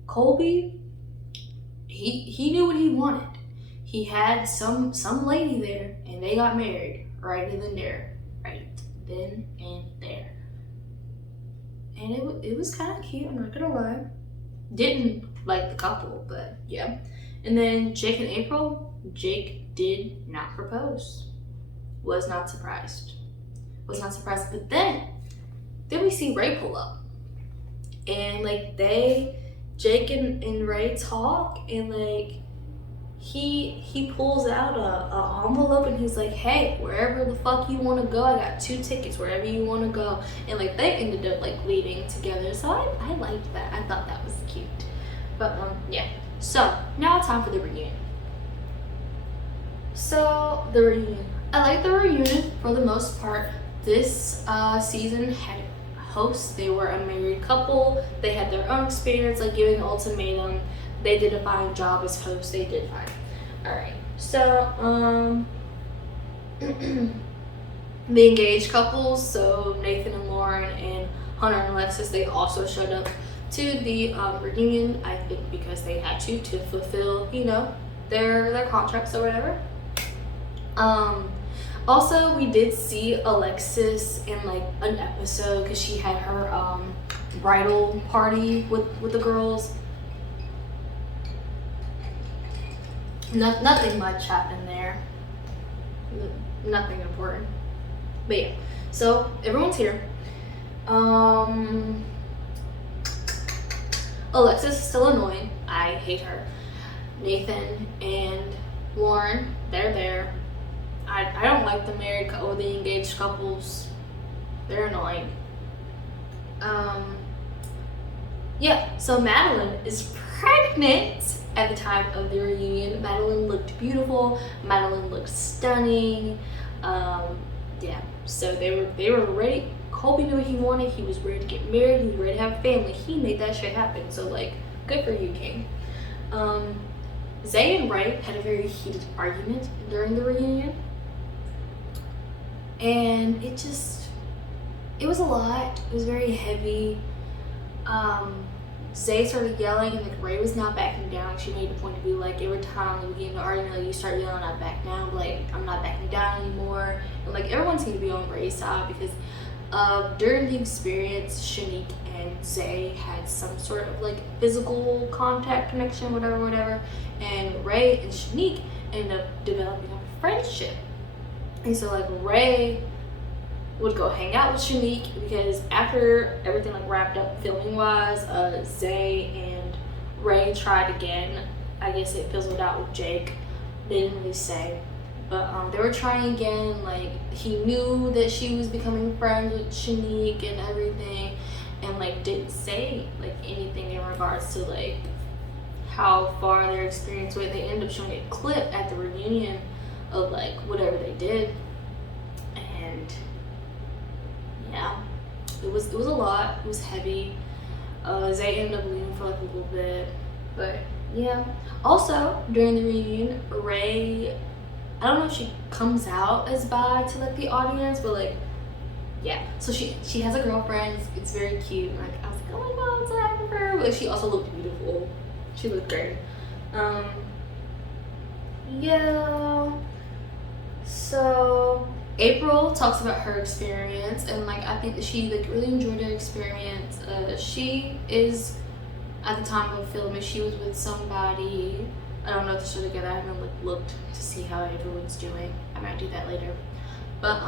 Colby, he knew what he wanted. He had some lady there, and they got married right then and there. Right then and there. And it was kind of cute, I'm not gonna lie. Didn't like the couple, but yeah. And then Jake and April, Jake did not propose. Was not surprised. But then we see Ray pull up. And like Jake and Ray talk, and like he pulls out a envelope, and he's like, "Hey, wherever the fuck you want to go, I got 2 tickets wherever you want to go." And like they ended up like leaving together, so I liked that. I thought that was cute. But yeah. So now time for the reunion. So the reunion, I like the reunion for the most part. This season had hosts. They were a married couple. They had their own experience, like giving an ultimatum. They did a fine job as hosts. They did fine. All right. So the engaged couples, so Nathan and Lauren and Hunter and Alexis, they also showed up to the reunion. I think because they had to fulfill, their contracts or whatever. Also, we did see Alexis in like an episode because she had her bridal party with the girls. Nothing much happened there. Nothing important. But yeah, so everyone's here. Alexis is still annoying. I hate her. Nathan and Lauren, they're there. I don't like the married or the engaged couples. They're annoying. Yeah, so Madeline is pregnant at the time of the reunion. Madeline looked beautiful. Madeline looked stunning. Yeah, so they were ready. Colby knew what he wanted. He was ready to get married. He was ready to have a family. He made that shit happen. So like, good for you, King. Zay and Ray had a very heated argument during the reunion. And it was a lot. It was very heavy. Zay started yelling, and like Ray was not backing down. Like, she made a point to be like, every time we get into an argument, like, you start yelling, I back down. But, like, I'm not backing down anymore. And like everyone seemed to be on Ray's side because during the experience, Shanique and Zay had some sort of like physical contact connection, whatever. And Ray and Shanique ended up developing a friendship. And so like Ray would go hang out with Shanique because after everything like wrapped up filming wise, Zay and Ray tried again. I guess it fizzled out with Jake. They didn't really say, but they were trying again. Like, he knew that she was becoming friends with Shanique and everything, and like didn't say like anything in regards to like how far their experience went. They ended up showing a clip at the reunion of like whatever they did, and yeah, it was a lot. It was heavy. Zay ended up leaving for like a little bit, but yeah. Also during the reunion, Ray, I don't know if she comes out as bi to like the audience, but like yeah. So she has a girlfriend. It's very cute. Like, I was like, oh my god, I'm so happy for her. But like, she also looked beautiful. She looked great. Yeah. So April talks about her experience, and like I think that she like really enjoyed her experience. She is, at the time of filming, she was with somebody. I don't know if they're still together. I haven't like looked to see how everyone's doing. I might do that later. But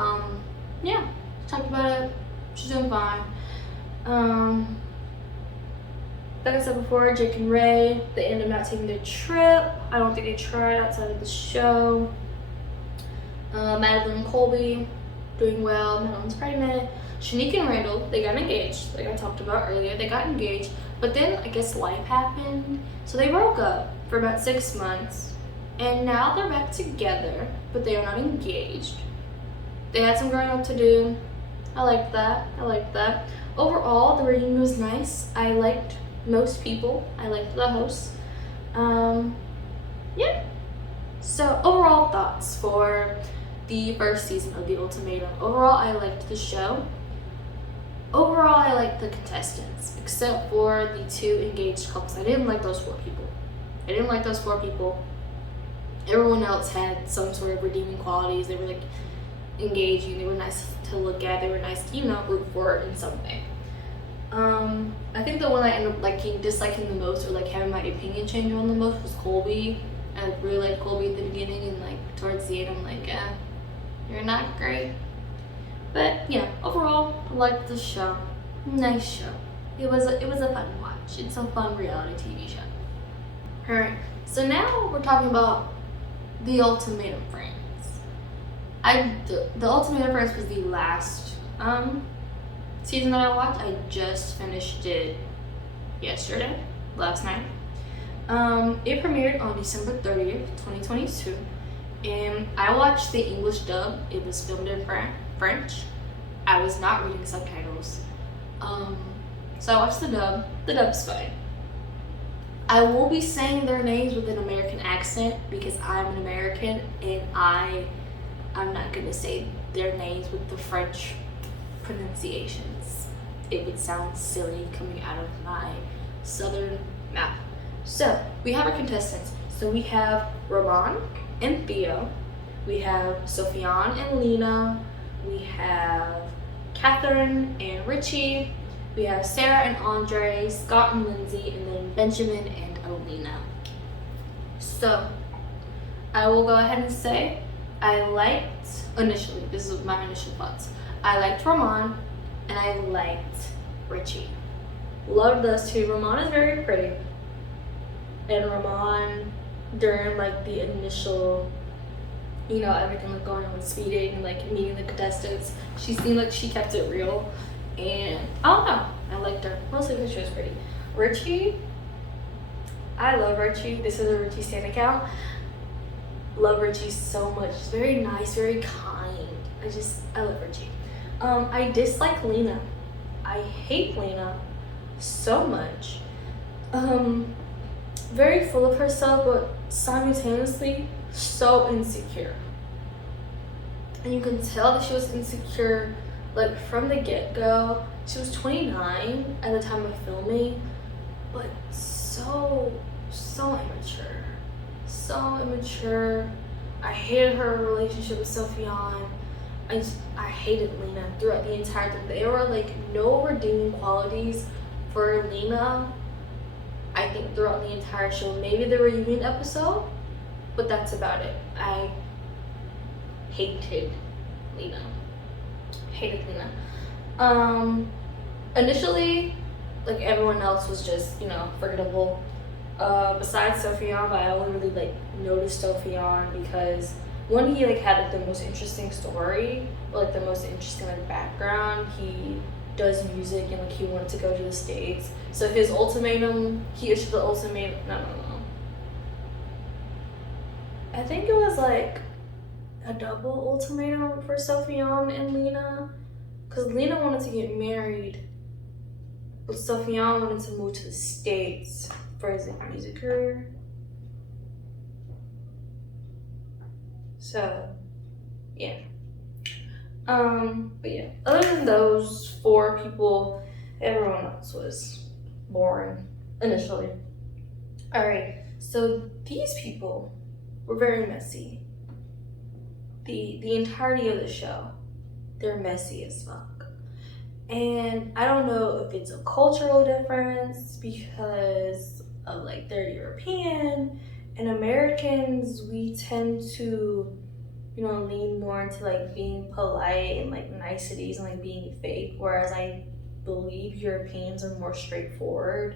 yeah, talked about it. She's doing fine. Like I said before, Jake and Ray, they ended up not taking their trip. I don't think they tried outside of the show. Madeline and Colby doing well. Madeline's pregnant. Shanique and Randall, they got engaged, like I talked about earlier. They got engaged, but then I guess life happened, so they broke up for about 6 months, and now they're back together, but they are not engaged. They had some growing up to do. I liked that. Overall, the reunion was nice. I liked most people. I liked the hosts. Yeah. So overall thoughts for the first season of The Ultimatum. Overall, I liked the show. Overall, I liked the contestants, except for the 2 engaged couples. I didn't like those 4 people. Everyone else had some sort of redeeming qualities. They were like engaging. They were nice to look at. They were nice to, root for in some way. I think the one I ended up disliking the most, or like having my opinion change on the most, was Colby. I really liked Colby at the beginning, and like towards the end, I'm like, you're not great. But yeah, overall, I liked the show. Nice show. It was a fun watch. It's a fun reality TV show. Alright, so now we're talking about The Ultimatum Friends. The Ultimatum Friends was the last season that I watched. I just finished it last night. It premiered on December 30th, 2022, and I watched the English dub. It was filmed in French. I was not reading subtitles. So I watched the dub. The dub's fine. I will be saying their names with an American accent because I'm an American, and I'm not gonna say their names with the French pronunciations. It would sound silly coming out of my southern mouth. So we have our contestants. So we have Ramon and Theo. We have Sophiane and Lena. We have Catherine and Richie. We have Sarah and Andre, Scott and Lindsay, and then Benjamin and Alina. So I will go ahead and say I liked, initially, this is my initial thoughts. I liked Ramon and I liked Richie. Loved those 2. Ramon is very pretty. And Ramon, during like the initial, everything like going on with speeding and like meeting the contestants, she seemed like she kept it real. And I don't know, I liked her. Mostly because she was pretty. Richie, I love Richie. This is a Richie Stan account. Love Richie so much. She's very nice, very kind. I love Richie. I dislike Lena. I hate Lena so much. Very full of herself, but simultaneously so insecure. And you can tell that she was insecure like from the get-go. She was 29 at the time of filming, but so immature. So immature. I hated her relationship with Sophion. I hated Lena throughout the entire thing. There were like no redeeming qualities for Lena, I think, throughout the entire show. Maybe the reunion episode, but that's about it. I hated Lena. Hated Lena. Initially, like everyone else was just, forgettable. Besides Sophion, but I only really like noticed Sophion because one, he like had like the most interesting story, or like the most interesting like background. He does music and like he wanted to go to the States. So his ultimatum, he issued the ultimatum. No. I think it was like a double ultimatum for Sophion and Lena, because Lena wanted to get married, but Sophion wanted to move to the States for his music career. So, yeah. But yeah, other than those 4 people, everyone else was boring initially. Alright, so these people were very messy. The entirety of the show, they're messy as fuck. And I don't know if it's a cultural difference because of like they're European, and Americans, we tend to, lean more into like being polite and like niceties and like being fake, whereas I believe Europeans are more straightforward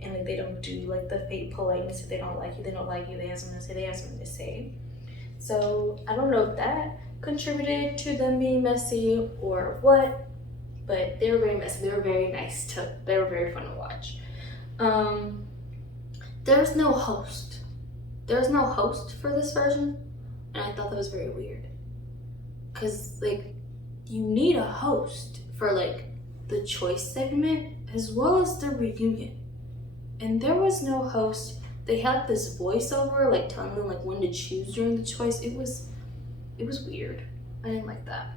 and like they don't do like the fake politeness. If they don't like you, they don't like you. They have something to say, they have something to say. So I don't know if that contributed to them being messy or what, but they were very messy. They were very nice too. They were very fun to watch. There was no host. There was no host for this version, and I thought that was very weird. Cause like, you need a host for like the choice segment as well as the reunion, and there was no host. They had this voiceover like telling them like when to choose during the choice. It was weird. I didn't like that.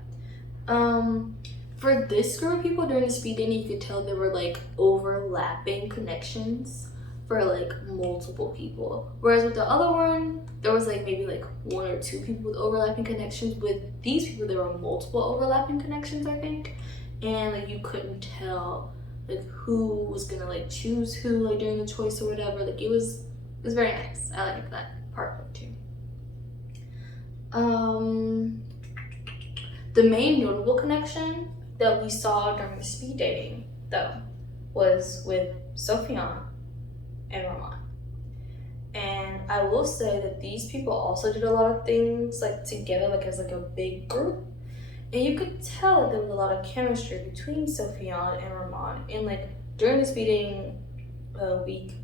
For this group of people during the speed dating, you could tell there were like overlapping connections for like multiple people. Whereas with the other one, there was like maybe like 1 or 2 people with overlapping connections. With these people, there were multiple overlapping connections, I think. And like you couldn't tell like who was gonna like choose who like during the choice or whatever. Like it was very nice. I liked that part too. The main notable connection that we saw during the speed dating, though, was with Sophion and Ramon. And I will say that these people also did a lot of things like together, like as like a big group. And you could tell that there was a lot of chemistry between Sophion and Ramon. And like during the speed dating week,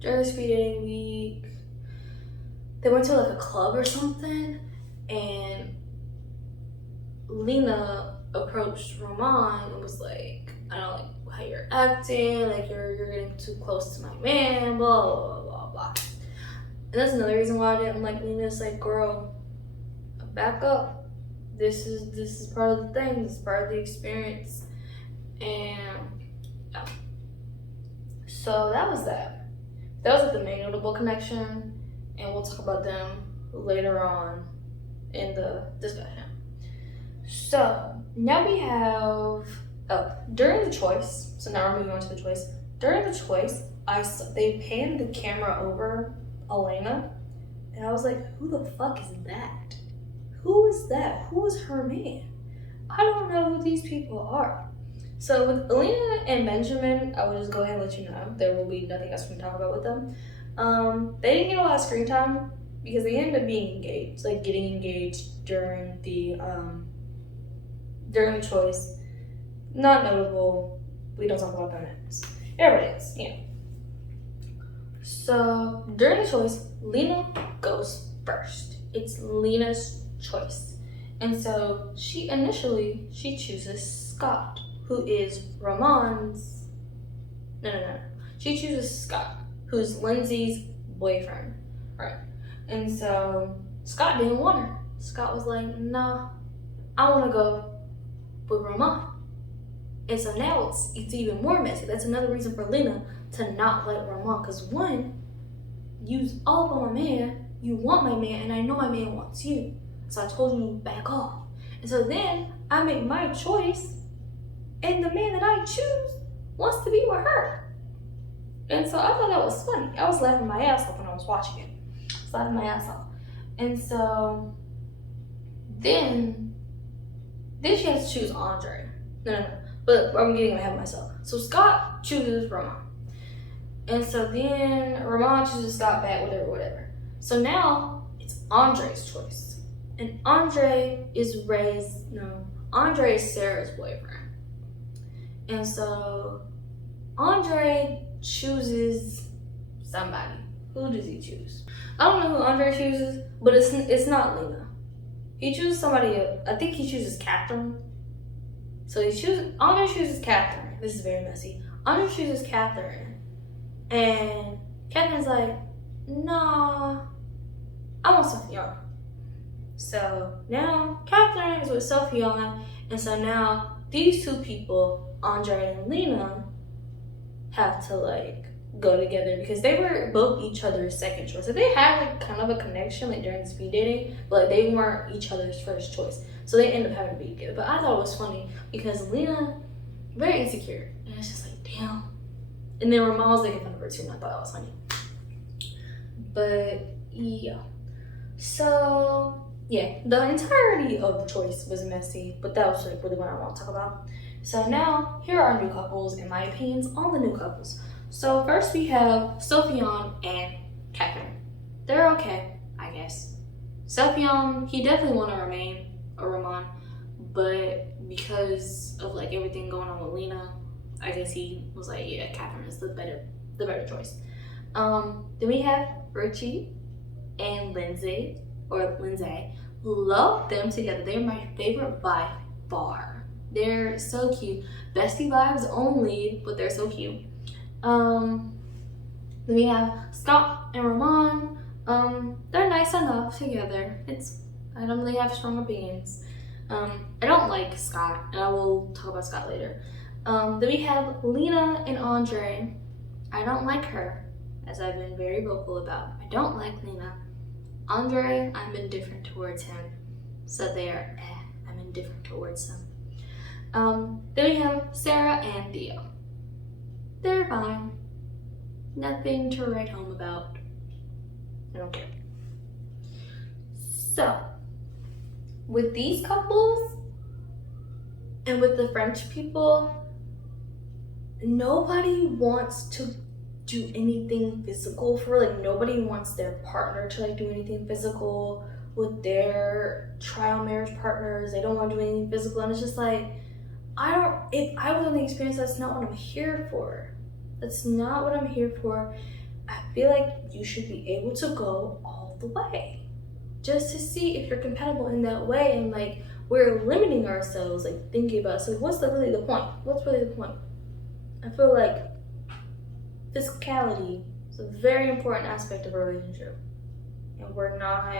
during the speed dating week, they went to like a club or something, and Lena approached Ramon and was like, I don't like how you're acting, like you're getting too close to my man, blah blah blah blah. And that's another reason why I didn't like Lena. It's like, girl, back up. This is part of the thing, this is part of the experience. And yeah. So that was that. That was like the main notable connection, and we'll talk about them later on in the discussion. So now we have during the choice. So now we're moving on to the choice. During the choice, they panned the camera over Elena, and I was like, who the fuck is that? Who is that? Who is her man? I don't know who these people are. So with Elena and Benjamin, I will just go ahead and let you know there will be nothing else we can talk about with them. They didn't get a lot of screen time because they ended up being engaged, like getting engaged during the choice. Not notable. We don't talk about them next. Everybody else, yeah. So during the choice, Lena goes first. It's Lena's choice. And so she chooses Scott, who is Ramon's, no. She chooses Scott, who's Lindsay's boyfriend, right? And so Scott didn't want her. Scott was like, nah, I wanna go with Ramon. And so now it's even more messy. That's another reason for Lena to not like Ramon. Because one, you's all up on my man, you want my man, and I know my man wants you. So I told you back off. And so then I make my choice, and the man that I choose wants to be with her. And so I thought that was funny. I was laughing my ass off when I was watching it. I was laughing my ass off. And so then she has to choose Andre. No. But I'm getting ahead of myself. So Scott chooses Ramon. And so then Ramon chooses Scott back, whatever. So now it's Andre's choice. And Andre is Sarah's boyfriend. And so Andre chooses somebody. Who does he choose? I don't know who Andre chooses, but it's not Lena. He chooses somebody else. I think he chooses Catherine. So Andre chooses Catherine. This is very messy. Andre chooses Catherine. And Catherine's like, nah, I want Sophiana. So now Catherine is with Sophiana. And so now these two people, Andre and Lena, have to like go together because they were both each other's second choice. So they had like kind of a connection like during speed dating, but like they weren't each other's first choice. So they end up having to be together. But I thought it was funny because Lena, very insecure. And it's just like, damn. And then Ramon was making fun of her too, and I thought that was funny. But yeah. So yeah, the entirety of the choice was messy, but that was like really what I want to talk about. So now, here are our new couples and my opinions on the new couples. So first we have Sophiane and Catherine. They're okay, I guess. Sophiane, he definitely want to remain a Ramon, but because of like everything going on with Lena, I guess he was like, yeah, Catherine is the better choice. Then we have Richie and Lindsay. Love them together. They're my favorite by far. They're so cute. Bestie vibes only, but they're so cute. Then we have Scott and Ramon. They're nice enough together. I don't really have strong opinions. I don't like Scott, and I will talk about Scott later. Then we have Lena and Andre. I don't like her, as I've been very vocal about. I don't like Lena. Andre, I'm indifferent towards him. So I'm indifferent towards him. Then we have Sarah and Theo. They're fine. Nothing to write home about. I don't care. So, with these couples and with the French people, nobody wants to do anything physical nobody wants their partner to like do anything physical with their trial marriage partners. They don't want to do anything physical, and it's just like, if I was on the experience, that's not what I'm here for. That's not what I'm here for. I feel like you should be able to go all the way just to see if you're compatible in that way. And like, we're limiting ourselves, like thinking about, so what's really the point? What's really the point? I feel like physicality is a very important aspect of a relationship, and we're not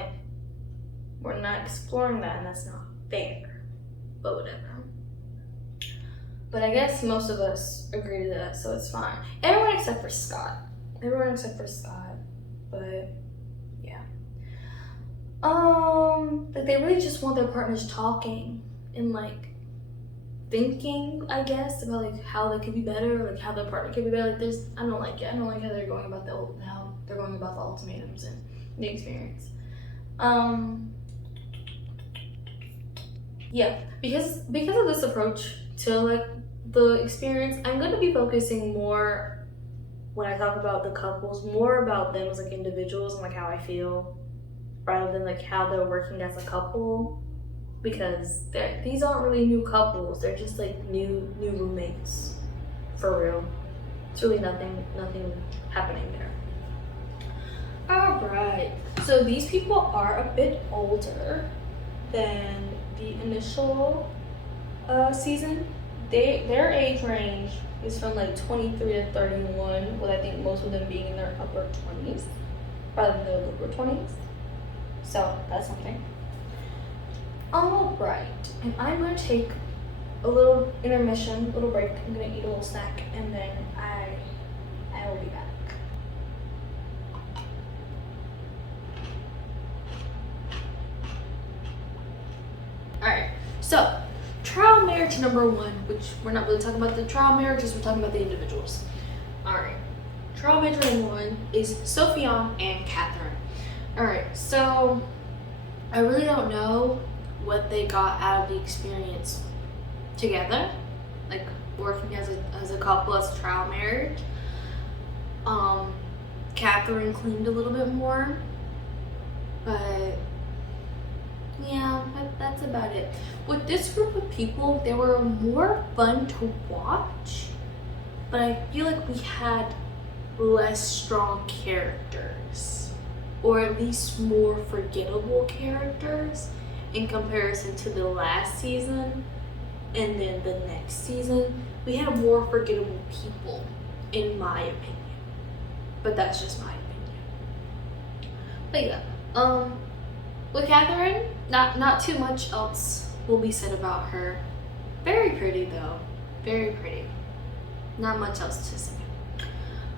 exploring that, and that's not fair, but whatever. But I guess most of us agree to that, so it's fine. Everyone except for Scott, but yeah. Like they really just want their partners talking and like thinking, I guess, about like how they could be better, like how their partner could be better. Like I don't like it. I don't like how they're going about the ultimatums and the experience. Yeah, because of this approach to like the experience, I'm gonna be focusing more when I talk about the couples, more about them as like individuals and like how I feel, rather than like how they're working as a couple. Because these aren't really new couples, they're just like new roommates, for real. It's really nothing happening there. Alright, so these people are a bit older than the initial season. Their age range is from like 23 to 31, with I think most of them being in their upper 20s rather than their lower 20s. So that's something. Alright, and I'm going to take a little intermission, a little break. I'm gonna eat a little snack, and then I will be back. Alright, so trial marriage number 1, which we're not really talking about the trial marriages, we're talking about the individuals. Alright, trial marriage number 1 is Sophion and Catherine. Alright, so I really don't know what they got out of the experience together, like working as a couple, as a trial marriage. Catherine cleaned a little bit more, but yeah, that's about it. With this group of people, they were more fun to watch, but I feel like we had less strong characters, or at least more forgettable characters in comparison to the last season and then the next season. We had more forgettable people, in my opinion, but that's just my opinion. But yeah, with Catherine, not too much else will be said about her. Very pretty though, very pretty. Not much else to say.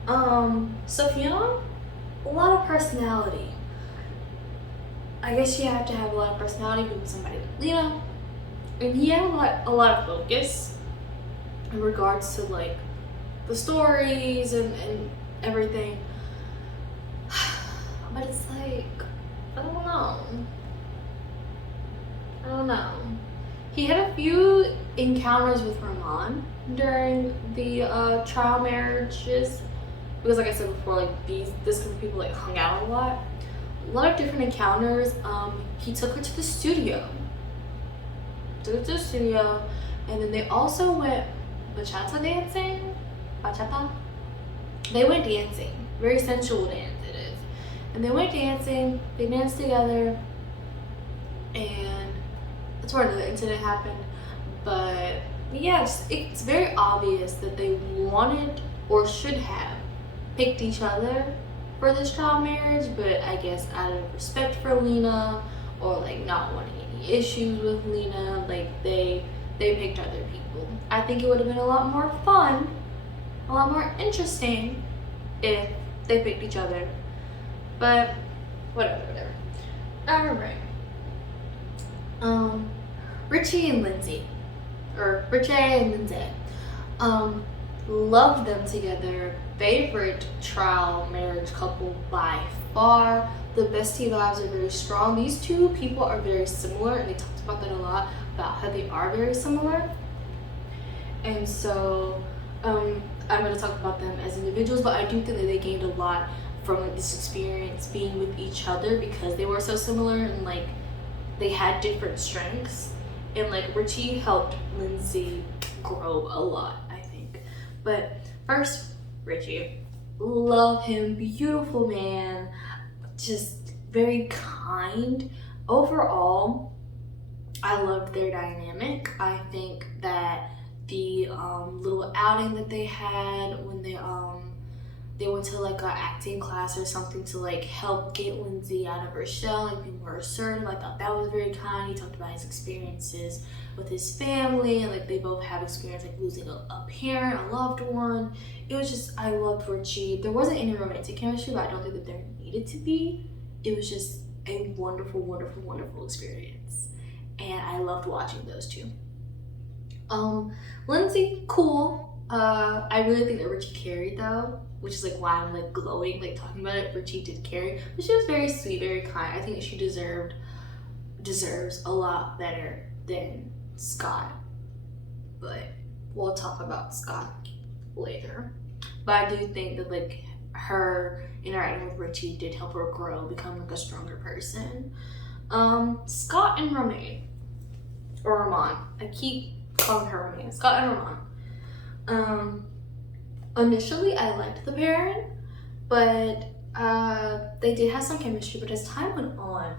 Sophion, a lot of personality. I guess you have to have a lot of personality with somebody, and he had a lot of focus in regards to like the stories and everything. But it's like, I don't know. He had a few encounters with Ramon during the trial marriages, because like I said before, like this group of people like hung out a lot of different encounters. He took her to the studio, and then they also went bachata dancing. They went dancing, very sensual dance it is, and they went dancing. They danced together, and that's where another incident happened. But yes, it's very obvious that they wanted or should have picked each other for this trial marriage, but I guess out of respect for Lena, or like not wanting any issues with Lena, like they picked other people. I think it would have been a lot more fun, a lot more interesting if they picked each other. But whatever. Alright. Richie and Lindsay. Or Richie and Lindsay. Love them together. Favorite trial marriage couple by far. The bestie vibes are very strong. These two people are very similar, and they talked about that a lot, about how they are very similar. And so I'm going to talk about them as individuals, but I do think that they gained a lot from like this experience being with each other, because they were so similar and like they had different strengths, and like Richie helped Lindsay grow a lot, I think. But first, Richie, love him, beautiful man, just very kind. Overall, I loved their dynamic. I think that the little outing that they had when they went to like an acting class or something to like help get Lindsay out of her shell and be more assertive, I thought that was very kind. He talked about his experiences with his family, and like they both have experience like losing a parent, a loved one. It was just, I loved Richie. There wasn't any romantic chemistry, but I don't think that there needed to be. It was just a wonderful, wonderful, wonderful experience, and I loved watching those two. Lindsay, cool. I really think that Richie carried though, which is like why I'm like glowing, like talking about it. Richie did carry, but she was very sweet, very kind. I think she deserves a lot better than Scott, but we'll talk about Scott later. But I do think that like her interacting with Richie did help her grow, become like a stronger person. Scott and Romain, or Ramon. I keep calling her Romain. Scott and Ramon. Initially I liked the pairing, but they did have some chemistry, but as time went on,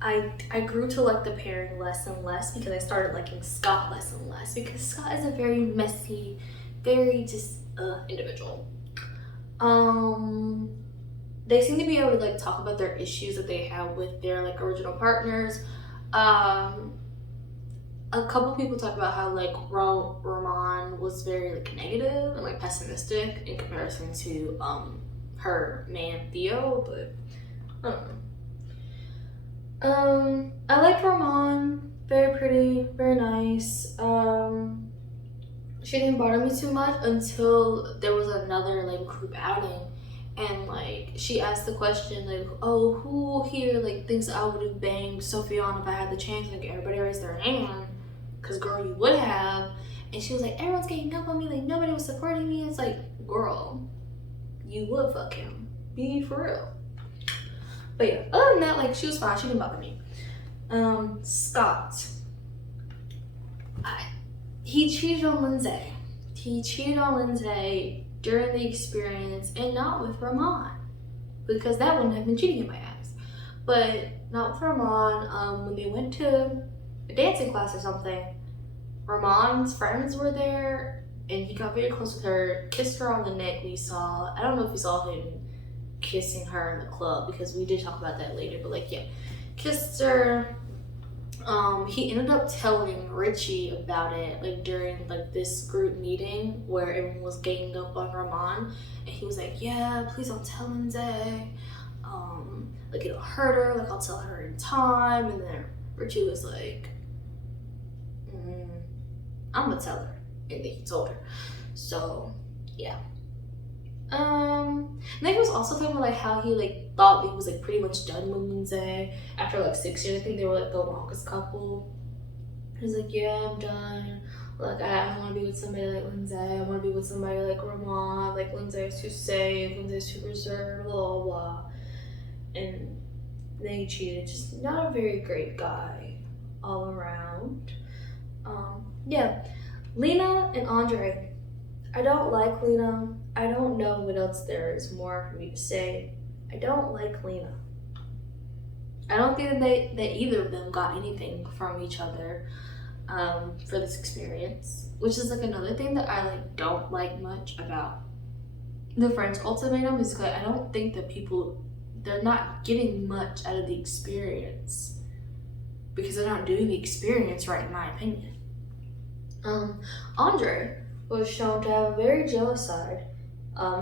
I grew to like the pairing less and less, because I started liking Scott less and less, because Scott is a very messy, very just individual. They seem to be able to like talk about their issues that they have with their like original partners. a couple people talk about how like Roman was very like negative and like pessimistic in comparison to her man Theo, but I don't know. I liked Roman. Very pretty, very nice. She didn't bother me too much until there was another like group outing, and like she asked the question like, "Oh, who here like thinks I would have banged Sophia on if I had the chance?" Like everybody raised their hand, cause girl, you would have. And she was like, "Everyone's getting up on me, like nobody was supporting me." It's like, girl, you would fuck him. Be for real. But yeah, other than that, like she was fine. She didn't bother me. Scott. He cheated on Lindsay. He cheated on Lindsay during the experience and not with Ramon. Because that wouldn't have been cheating in my eyes. But not with Ramon. When they went to a dancing class or something, Ramon's friends were there and he got very close with her, kissed her on the neck. We saw, I don't know if we saw him kissing her in the club because we did talk about that later, but like, yeah, kissed her. He ended up telling Richie about it like during like this group meeting where everyone was ganging up on Ramon, and he was like, "Yeah, please don't tell Lindsay. Like it'll hurt her. Like I'll tell her in time." And then Richie was like, "I'm gonna tell her," and then he told her. So yeah. And then he was also talking about like how he like thought he was like pretty much done with Lindsay after like 6 years. I think they were like the longest couple. He's like, "Yeah, I'm done. Like I want to be with somebody like Lindsay. I want to be with somebody like Ramon. Like Lindsay is too safe. Lindsay is too reserved. Blah blah blah." And then he cheated. Just not a very great guy all around. Yeah, Lena and Andre. I don't like Lena. I don't know what else there is more for me to say. I don't like Lena. I don't think that either of them got anything from each other for this experience, which is like another thing that I like don't like much about the French ultimatum is because I don't think that they're not getting much out of the experience because they're not doing the experience right, in my opinion. Andre was shown to have a very jealous side.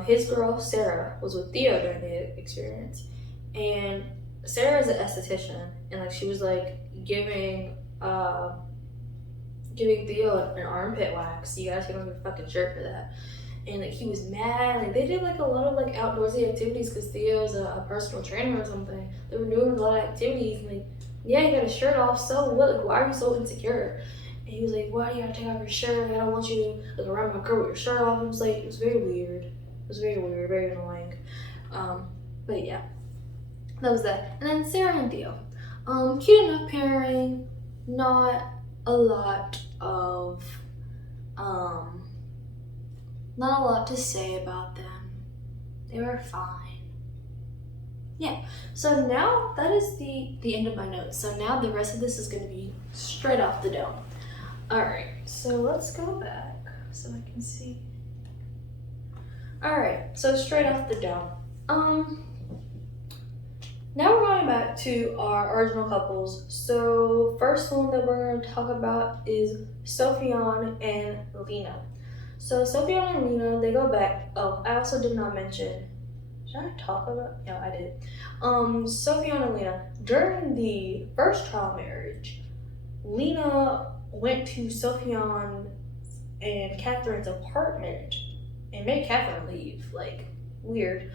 His girl Sarah was with Theo during the experience, and Sarah is an esthetician, and like she was like giving Theo an armpit wax. You gotta take off your fucking shirt for that. And like he was mad. Like they did like a lot of like outdoorsy activities because Theo's a personal trainer or something. They were doing a lot of activities. And like, yeah, you got a shirt off. So what? Like, why are you so insecure? And he was like, "Why do you gotta take off your shirt? I don't want you to like around my girl with your shirt off." It was like, it was very weird. It was very weird, very annoying. But yeah, that was that. And then Sarah and Theo. Cute enough pairing. Not a lot of not a lot to say about them. They were fine. Yeah. So now that is the end of my notes. So now the rest of this is going to be straight off the dome. Alright, so let's go back so I can see. Alright, so straight off the dome. Now we're going back to our original couples. So first one that we're going to talk about is Sophiane and Lena. So Sophiane and Lena, they go back. Oh, I also did not mention. Did I talk about? Yeah, I did. Sophiane and Lena, during the first trial marriage, Lena went to Sophiane and Catherine's apartment and made Catherine leave. Like, weird.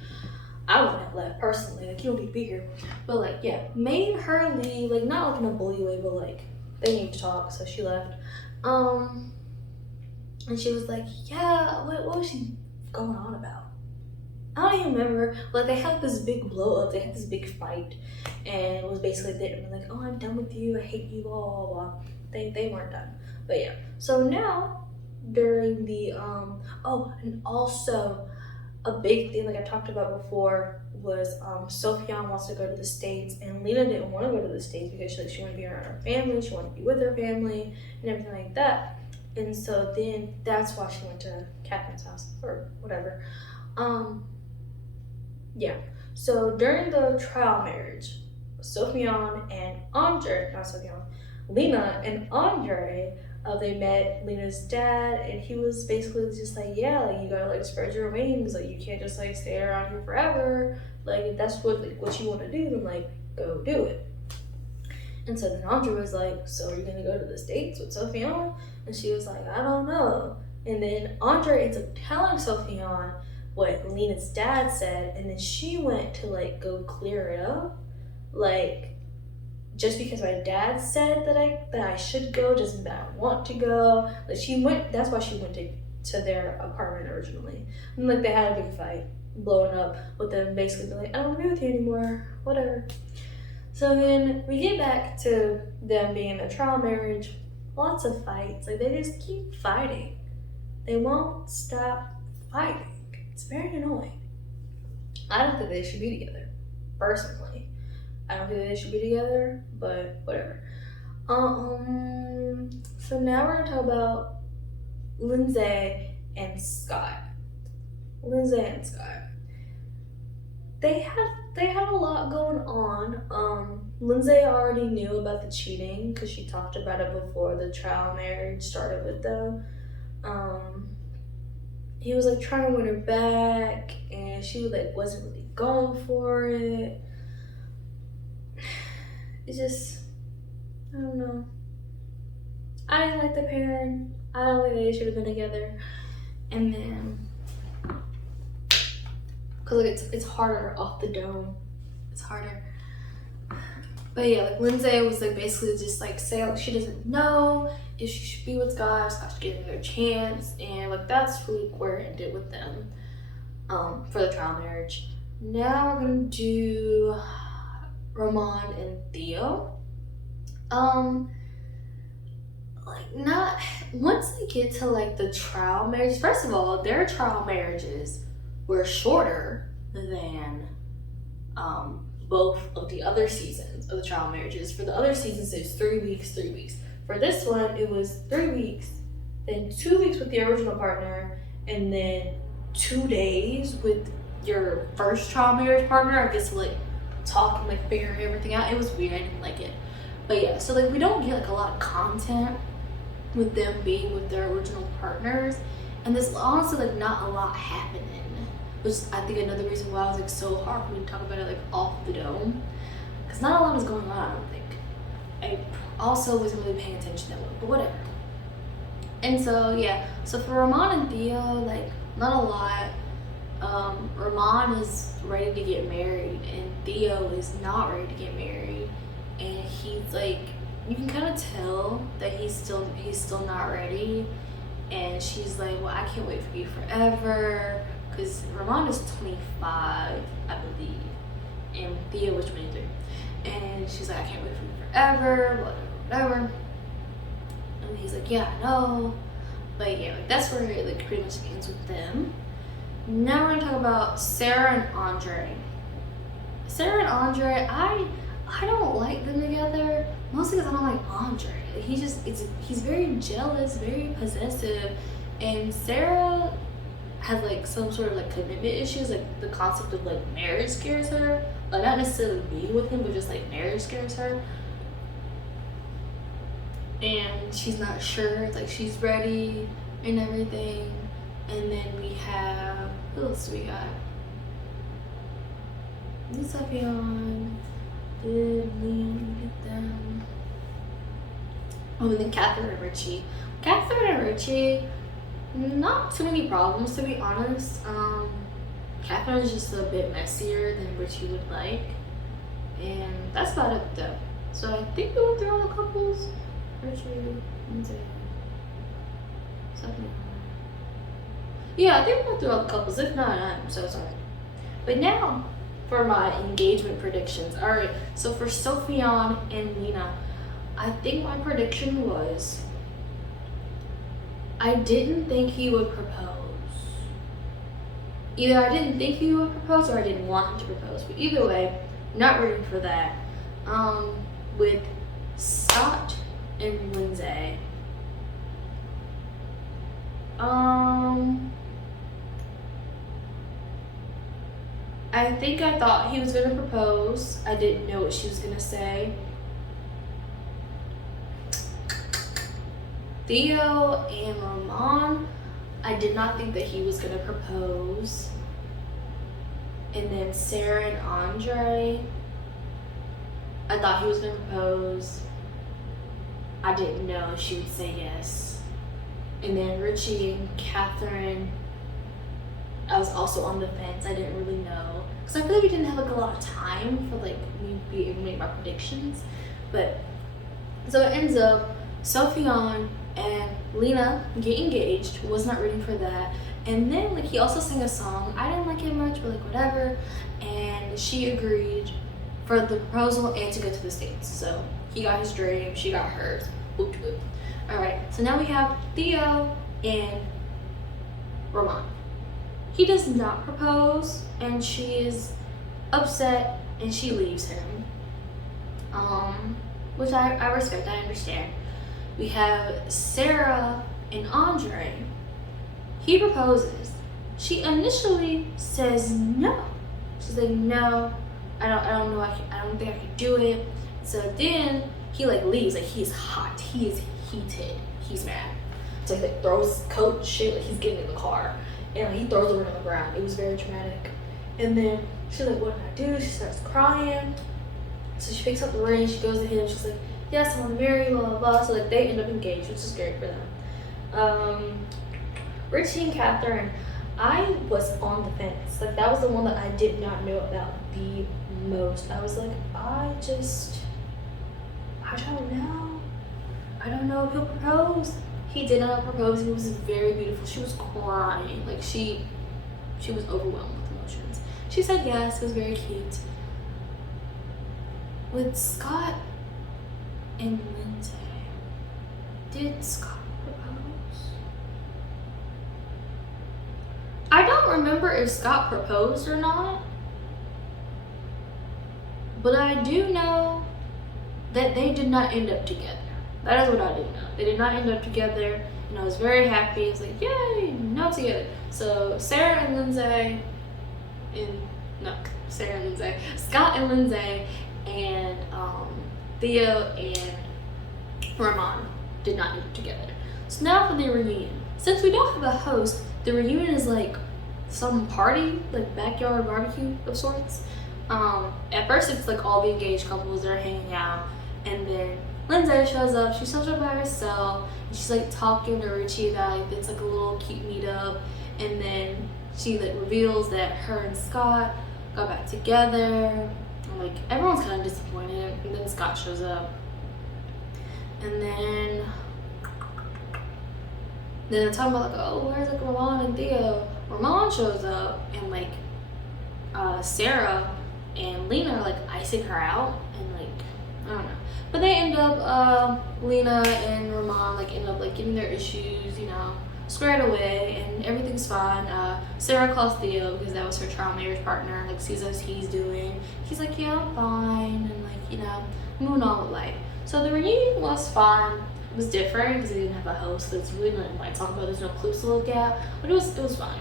I wouldn't have left personally. Like, you don't need to be here. But like, yeah, made her leave. Like, not like in a bully way, but like they need to talk, so she left. And she was like, "Yeah, what was she going on about?" I don't even remember. Like, they had this big blow up. They had this big fight, and it was basically them like, "Oh, I'm done with you. I hate you." Blah blah blah. They weren't done. But yeah. So now during the oh, and also a big thing like I talked about before was Sophiane wants to go to the States, and Lena didn't want to go to the States because she wanted to be around her family, she wanted to be with her family and everything like that. And so then that's why she went to Catherine's house or whatever. Yeah. So during the trial marriage, Sophiane and Andre, not Sophiane, Lena and Andre, they met Lena's dad, and he was basically just like, yeah, like you gotta like spread your wings, like you can't just like stay around here forever. Like if that's what you want to do, then like go do it. And so then Andre was like, so are you gonna go to the States with Sophiane? And she was like, I don't know. And then Andre ends up telling Sophiane what Lena's dad said, and then she went to like go clear it up. Like, just because my dad said that I should go doesn't mean that I want to go. Like she went, that's why she went to their apartment originally. And like they had a big fight, blowing up with them basically being like, I don't want to be with you anymore, whatever. So then we get back to them being in a trial marriage, lots of fights. Like they just keep fighting. They won't stop fighting. It's very annoying. I don't think they should be together, personally. I don't think they should be together, but whatever. So now we're gonna talk about Lindsay and Scott. Lindsay and Scott. They had a lot going on. Lindsay already knew about the cheating because she talked about it before the trial marriage started with them. He was like trying to win her back, and she like wasn't really going for it. It's just, I don't know. I didn't like the pairing. I don't think they should have been together. And then, cause like it's harder off the dome. It's harder. But yeah, like Lindsay was like basically just like saying like she doesn't know if she should be with Scott, Scott should get another chance, and like that's really where it ended with them for the trial marriage. Now we're gonna do Ramon and Theo. Like not once they get to like the trial marriage. First of all, their trial marriages were shorter than both of the other seasons of the trial marriages. For the other seasons, it was 3 weeks, 3 weeks. For this one, it was 3 weeks, then 2 weeks with the original partner, and then 2 days with your first trial marriage partner. I guess like talk and like figure everything out. It was weird. I didn't like it. But yeah, so like we don't get like a lot of content with them being with their original partners, and there's honestly like not a lot happening, which is, I think, another reason why it was like so hard for me to talk about it like off the dome, because not a lot is going on. I don't think. I also wasn't really paying attention that well, but whatever. And so yeah, so for Ramon and Theo, like not a lot. Ramon is ready to get married, and Theo is not ready to get married, and he's like, you can kind of tell that he's still not ready, and she's like, well, I can't wait for you forever, because Ramon is 25, I believe, and Theo was 23, and she's like, I can't wait for you forever, whatever. And he's like, yeah, I know. But yeah, like that's where it like pretty much ends with them. Now we're gonna talk about Sarah and Andre. Sarah and Andre, I don't like them together, mostly because I don't like Andre. He's very jealous, very possessive, and Sarah has like some sort of like commitment issues. Like the concept of like marriage scares her. Like not necessarily being with him, but just like marriage scares her. And she's not sure, like she's ready and everything. And then we have, who else do we got? Sophiane. Did we get them? Oh, and then Catherine and Richie. Catherine and Richie, not too many problems to be honest. Catherine is just a bit messier than Richie would like. And that's about it though. So I think we went through all the couples. Richie, Lindsay, Sophiane. Yeah, I think we went through all the couples. If not, I'm so sorry. But now, for my engagement predictions. Alright, so for Sophiane and Lena, I think my prediction was, I didn't think he would propose. Either I didn't think he would propose or I didn't want him to propose. But either way, not rooting for that. With Scott and Lindsay. I think I thought he was gonna propose. I didn't know what she was gonna say. Theo and Roman, I did not think that he was gonna propose. And then Sarah and Andre, I thought he was gonna propose. I didn't know if she would say yes. And then Richie and Catherine, I was also on the fence. I didn't really know. Because I feel like we didn't have like a lot of time for like me be able to make my predictions. But so it ends up Sophion and Lena get engaged. Was not rooting for that. And then like he also sang a song. I didn't like it much, but like whatever. And she agreed for the proposal and to go to the States. So he got his dream, she got hers. Whoop whoop. Alright, so now we have Theo and Roman. He does not propose and she is upset and she leaves him. Which I respect, I understand. We have Sarah and Andre. He proposes. She initially says no. She's like, no, I don't know, I don't think I can do it. So then he like leaves, like he's hot, he is heated, he's mad. So he like throws his coat and shit, like he's getting in the car. And like, he throws the ring on the ground. It was very dramatic. And then she's like, what did I do? She starts crying. So she picks up the ring, she goes to him, she's like, yes, I want to marry you, blah, blah, blah. So like they end up engaged, which is great for them. Richie and Catherine, I was on the fence. Like that was the one that I did not know about the most. I was like, I don't know. I don't know if he'll propose. He did not propose. He was very beautiful. She was crying. Like she was overwhelmed with emotions. She said yes. It was very cute. With Scott and Lindsay, did Scott propose? I don't remember if Scott proposed or not, but I do know that they did not end up together. That is what I do know. They did not end up together, and I was very happy. I was like, yay, now together. So Sarah and Lindsay, Scott and Lindsay, and Theo and Roman did not end up together. So now for the reunion. Since we don't have a host, the reunion is like some party, like backyard barbecue of sorts. At first it's like all the engaged couples that are hanging out, and then Lindsay shows up. She shows up by herself, and she's like talking to Richie about like it's like a little cute meetup, and then she like reveals that her and Scott got back together. And, like everyone's kind of disappointed, and then Scott shows up, and then they're talking about like, oh, where's like Roman and Theo? Roman shows up, and like Sarah and Lena are like icing her out, and like I don't know. But they end up, Lena and Roman like end up like getting their issues, you know, squared away, and everything's fine. Sarah calls Theo because that was her trial marriage partner, like sees as he's doing. He's like, yeah, I'm fine, and like, you know, moving on with life. So the reunion was fine. It was different because they didn't have a host. There's really nothing to talk about. There's no clips to look at, but it was fine.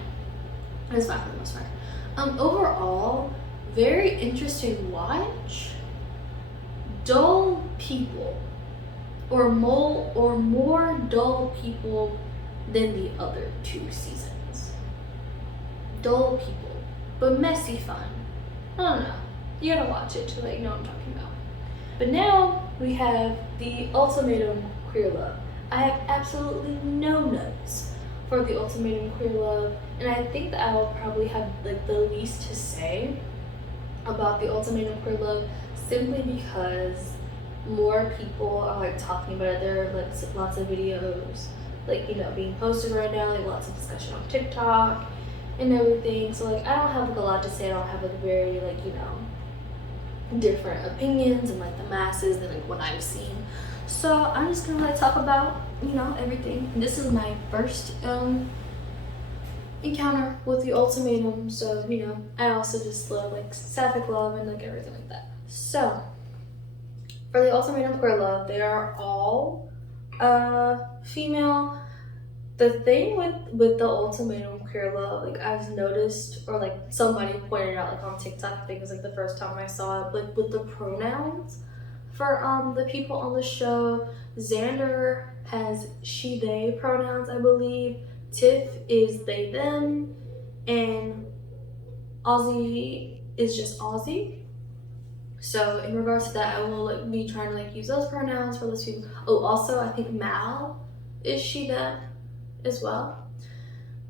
It was fine for the most part. Overall, very interesting watch. Dull people, or more dull people than the other two seasons. Dull people, but messy fun. I don't know. You gotta watch it to like know what I'm talking about. But now we have the ultimatum queer love. I have absolutely no notes for the ultimatum queer love, and I think that I will probably have like the least to say about the ultimatum queer love, simply because more people are like talking about it. There are like lots of videos like, you know, being posted right now, like lots of discussion on TikTok and everything. So like I don't have like a lot to say. I don't have like very like, you know, different opinions and like the masses and like what I've seen. So I'm just gonna like talk about, you know, everything. And this is my first encounter with the ultimatum, so you know, I also just love like sapphic love and like everything like that. So for the ultimatum queer love, they are all female. The thing with the ultimatum queer love, like I've noticed, or like somebody pointed out like on TikTok, I think it was like the first time I saw it, like with the pronouns for the people on the show, Xander has she, they pronouns, I believe. Tiff is they, them. And Aussie is just Aussie. So in regards to that, I will like be trying to like use those pronouns for those people. Oh, also I think Mal is she, them as well.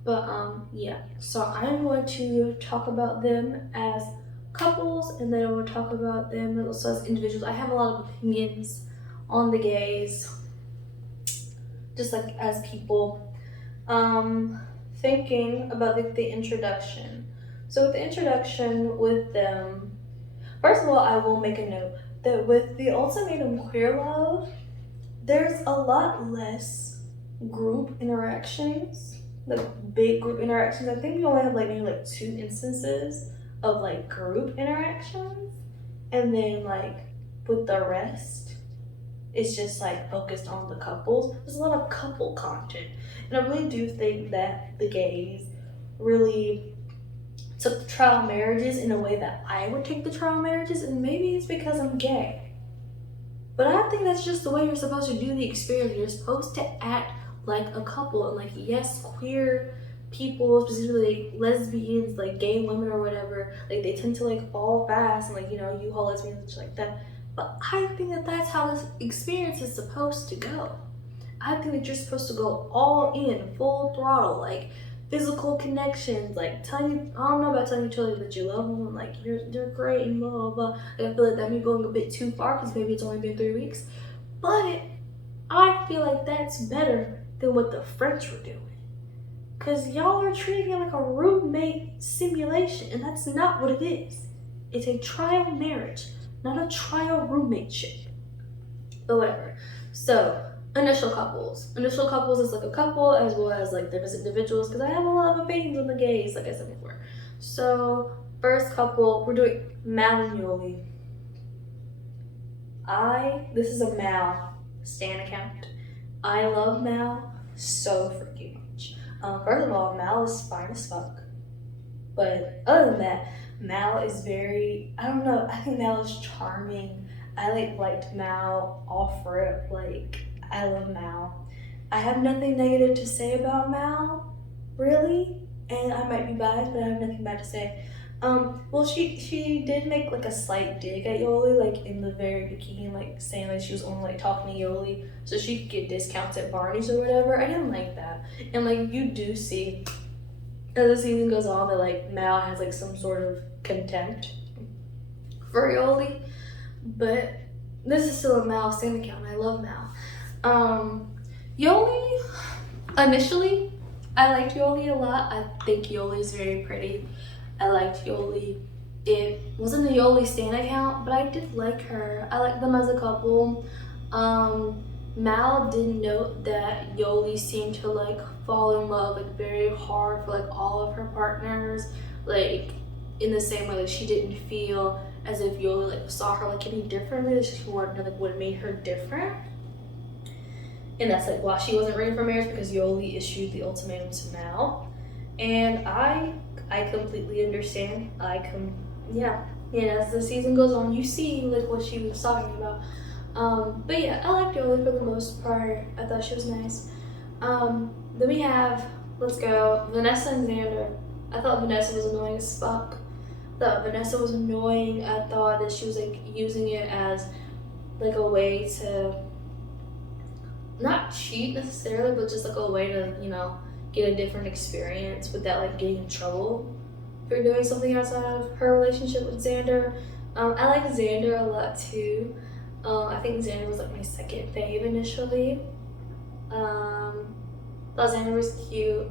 But yeah. So I'm going to talk about them as couples, and then we'll talk about them also as individuals. I have a lot of opinions on the gays, just like as people. Thinking about the introduction. So with the introduction with them, first of all, I will make a note that with the ultimatum queer love, there's a lot less group interactions, like big group interactions. I think we only have like maybe like 2 instances of like group interactions, and then like with the rest, it's just like focused on the couples. There's a lot of couple content, and I really do think that the gays really took the trial marriages in a way that I would take the trial marriages, and maybe it's because I'm gay. But I think that's just the way you're supposed to do the experience. You're supposed to act like a couple, and like, yes, queer people, specifically like lesbians, like gay women or whatever, like they tend to like fall fast and like, you know, you all lesbians and shit like that. But I think that that's how this experience is supposed to go. I think that you're supposed to go all in, full throttle, like physical connections, like telling you, I don't know about telling each other that you love them and like they're great and blah blah blah. Like, I feel like that may be going a bit too far because maybe it's only been 3 weeks, but I feel like that's better than what the French were doing. Cause y'all are treating it like a roommate simulation, and that's not what it is. It's a trial marriage, not a trial roommateship. But whatever. So initial couples. Initial couples is like a couple as well as like them as individuals, because I have a lot of opinions on the gays, like I said before. So first couple, we're doing Mal and Yoli. This is a Mal stan account. I love Mal so freaking much. First of all, Mal is fine as fuck. But other than that, Mal is very, I don't know, I think Mal is charming. I liked Mal off rip. Like, I love Mal. I have nothing negative to say about Mal, really. And I might be biased, but I have nothing bad to say. Well, she did make like a slight dig at Yoli, like in the very beginning, like saying like she was only like talking to Yoli so she could get discounts at Barney's or whatever. I didn't like that. And like you do see as the season goes on that like Mal has like some sort of contempt for Yoli, but this is still a Mal stan account. I love Mal. Yoli, initially, I liked Yoli a lot. I think Yoli is very pretty. I liked Yoli. It wasn't a Yoli stan account, but I did like her. I liked them as a couple. Mal did note that Yoli seemed to like fall in love like very hard for like all of her partners, like in the same way like she didn't feel as if Yoli like saw her like any differently. It's just more like what made her different, and that's like why she wasn't ready for marriage, because Yoli issued the ultimatum to Mal, and I completely understand. Yeah. And as the season goes on, you see like what she was talking about. But yeah, I liked Yoli for the most part. I thought she was nice. Then we have, let's go, Vanessa and Xander. I thought Vanessa was annoying as fuck. I thought Vanessa was annoying. I thought that she was like using it as like a way to not cheat necessarily, but just like a way to, you know, get a different experience without like getting in trouble for doing something outside of her relationship with Xander. I like Xander a lot too. I think Xander was like my second fave initially. Thought Xander was cute.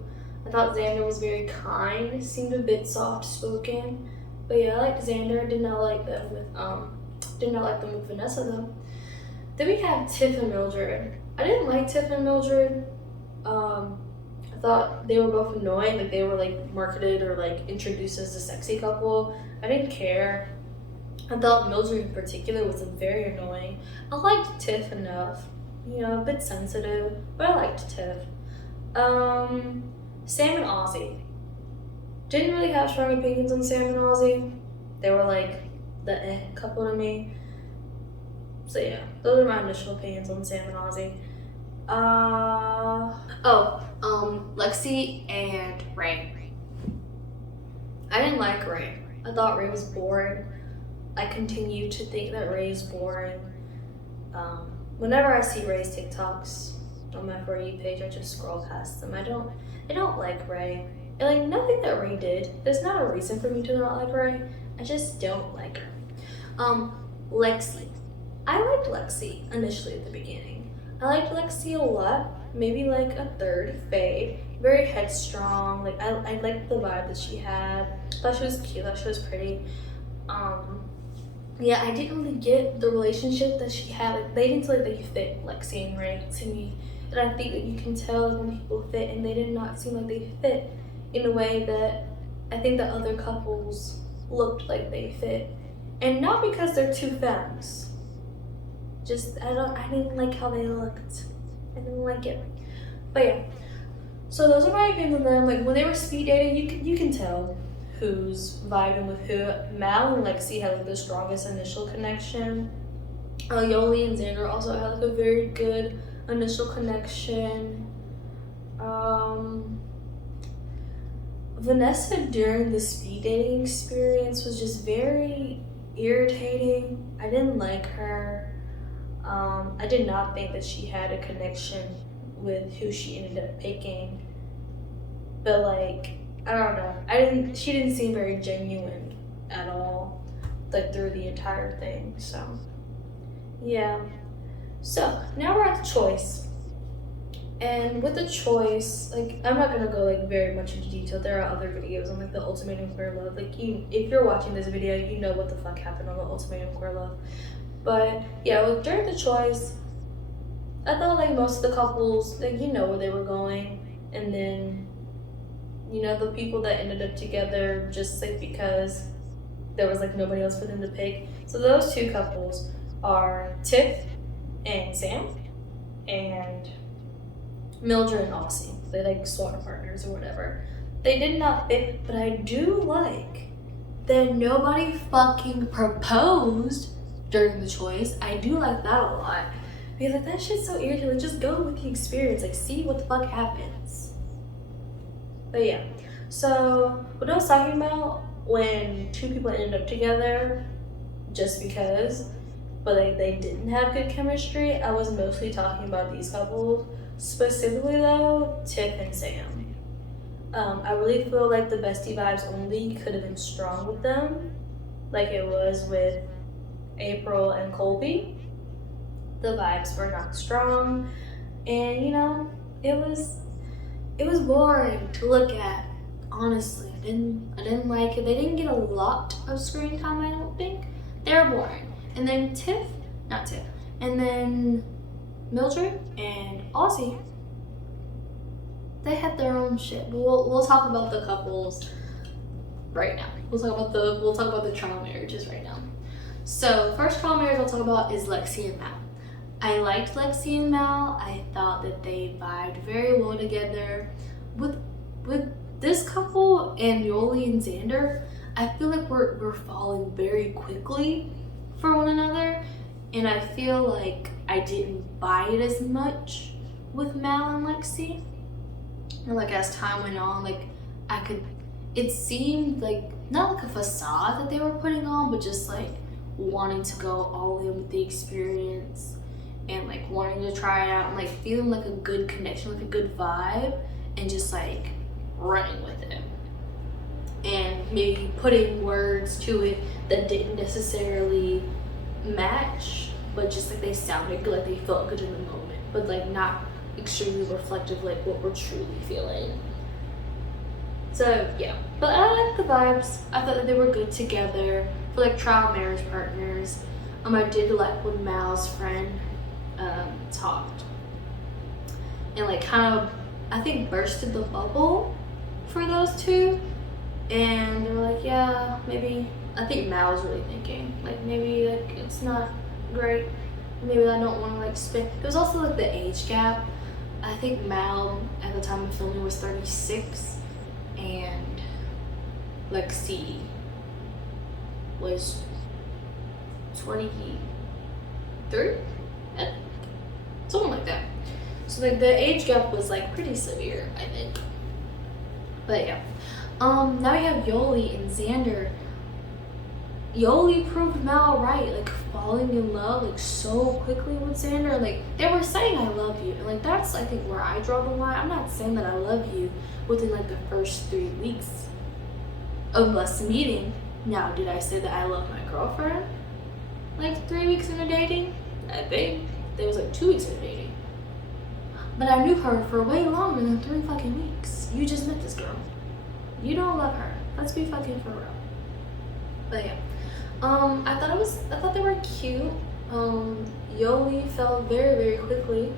I thought Xander was very kind. Seemed a bit soft spoken. But yeah, I liked Xander. Did not like them with Vanessa though. Then we have Tiff and Mildred. I didn't like Tiff and Mildred. I thought they were both annoying. Like they were like marketed or like introduced as a sexy couple. I didn't care. I thought Mildred in particular was very annoying. I liked Tiff enough, you know, a bit sensitive, but I liked Tiff. Sam and Ozzy. Didn't really have strong opinions on Sam and Ozzy. They were like the couple to me. So yeah, those are my initial opinions on Sam and Ozzy. Lexi and Ray. I didn't like Ray. I thought Ray was boring. I continue to think that Ray is boring. Whenever I see Ray's TikToks on my For You page, I just scroll past them. I don't like Ray. And like nothing that Ray did. There's not a reason for me to not like Ray. I just don't like her. Lexi. I liked Lexi initially at the beginning. I liked Lexi a lot. Maybe like a third fade. Very headstrong. Like I liked the vibe that she had. Thought she was cute. Thought she was pretty. Yeah, I didn't really get the relationship that she had. Like they didn't feel like they fit Lexi and Ray to me. And I think that you can tell when people fit, and they did not seem like they fit in a way that I think the other couples looked like they fit. And not because they're two femmes. Just I didn't like how they looked. I didn't like it. But yeah. So those are my opinions on them. Like when they were speed dating, you can tell who's vibing with who. Mal and Lexi had like the strongest initial connection. Yoli and Xander also had like a very good initial connection. Vanessa during the speed dating experience was just very irritating. I didn't like her. I did not think that she had a connection with who she ended up picking. But like, I don't know. She didn't seem very genuine at all, like through the entire thing. So, yeah. So now we're at the choice. And with the choice, like I'm not gonna go like very much into detail. There are other videos on like the ultimatum queer love. Like if you're watching this video, you know what the fuck happened on the ultimatum queer love. But yeah, during the choice, I thought like most of the couples, like you know where they were going, and then you know the people that ended up together just like because there was like nobody else for them to pick. So those two couples are Tiff and Sam, and Mildred and Aussie. They like swan partners or whatever. They did not fit, but I do like that nobody fucking proposed during the choice. I do like that a lot. Because like that shit's so irritating. Like, just go with the experience. Like see what the fuck happens. But yeah. So what I was talking about when two people ended up together just because, but like they didn't have good chemistry, I was mostly talking about these couples. Specifically though, Tiff and Sam. I really feel like the bestie vibes only could have been strong with them, like it was with April and Colby. The vibes were not strong, and you know, it was boring to look at. Honestly, I didn't like it. They didn't get a lot of screen time, I don't think. They were boring. And then and then Mildred and Aussie, they had their own shit. But we'll talk about the couples right now. We'll talk about the trial marriages right now. So first trial marriage I'll talk about is Lexi and Mal. I liked Lexi and Mal. I thought that they vibed very well together. With this couple and Yoli and Xander, I feel like we're falling very quickly for one another, and I feel like I didn't buy it as much with Mal and Lexi. And like as time went on, like it seemed like not like a facade that they were putting on, but just like wanting to go all in with the experience and like wanting to try it out and like feeling like a good connection, like a good vibe, and just like running with it. And maybe putting words to it that didn't necessarily match, but just like they sounded good, like they felt good in the moment, but like not extremely reflective like what we're truly feeling. So yeah, but I like the vibes. I thought that they were good together for like trial marriage partners. I did like when Mal's friend talked and like kind of I think bursted the bubble for those two, and they were like, yeah, maybe I think Mal was really thinking like maybe like it's not great, maybe I don't want to like spend. There's also like the age gap. I think Mal at the time of filming was 36 and Lexi was 23, something like that. So like the age gap was like pretty severe, I think. But yeah. Now we have Yoli and Xander. Yoli proved Mal right, like falling in love like so quickly with Xander. Like they were saying I love you. And like that's I think where I draw the line. I'm not saying that I love you within like the first 3 weeks of us meeting. Now, did I say that I love my girlfriend? Like 3 weeks into dating? I think there was like 2 weeks into dating. But I knew her for way longer than 3 fucking weeks. You just met this girl. You don't love her. Let's be fucking for real. But yeah. I thought they were cute. Yoli fell very, very quickly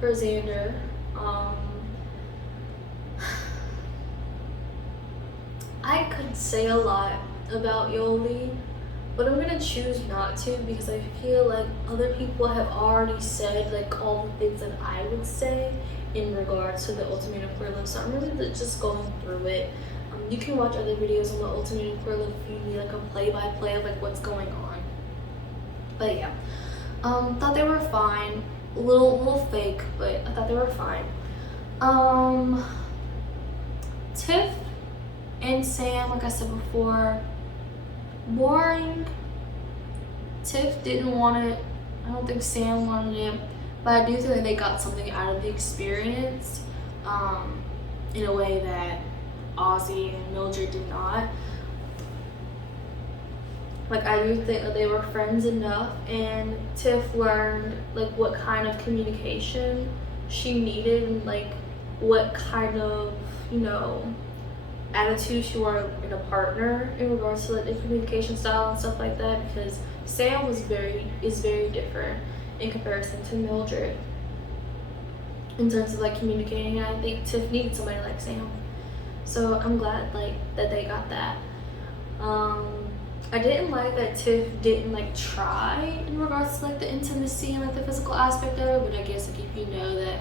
for Xander. I could say a lot about Yoli, but I'm gonna choose not to because I feel like other people have already said like all the things that I would say in regards to the ultimatum queer love. So I'm really just going through it. You can watch other videos on the ultimatum queer love if you need like a play-by-play of like what's going on. But yeah, thought they were fine. A little fake, but I thought they were fine. Tiff and Sam, like I said before, boring. Tiff didn't want it. I don't think Sam wanted it, but I do think that they got something out of the experience, in a way that Ozzy and Mildred did not. Like I do think that they were friends enough, and Tiff learned like what kind of communication she needed and like what kind of, you know, attitude she wanted in a partner in regards to like the communication style and stuff like that, because Sam is very different in comparison to Mildred in terms of like communicating, and I think Tiff needed somebody like Sam. So I'm glad like that they got that. I didn't like that Tiff didn't like try in regards to like the intimacy and like the physical aspect of it, but I guess like if you know that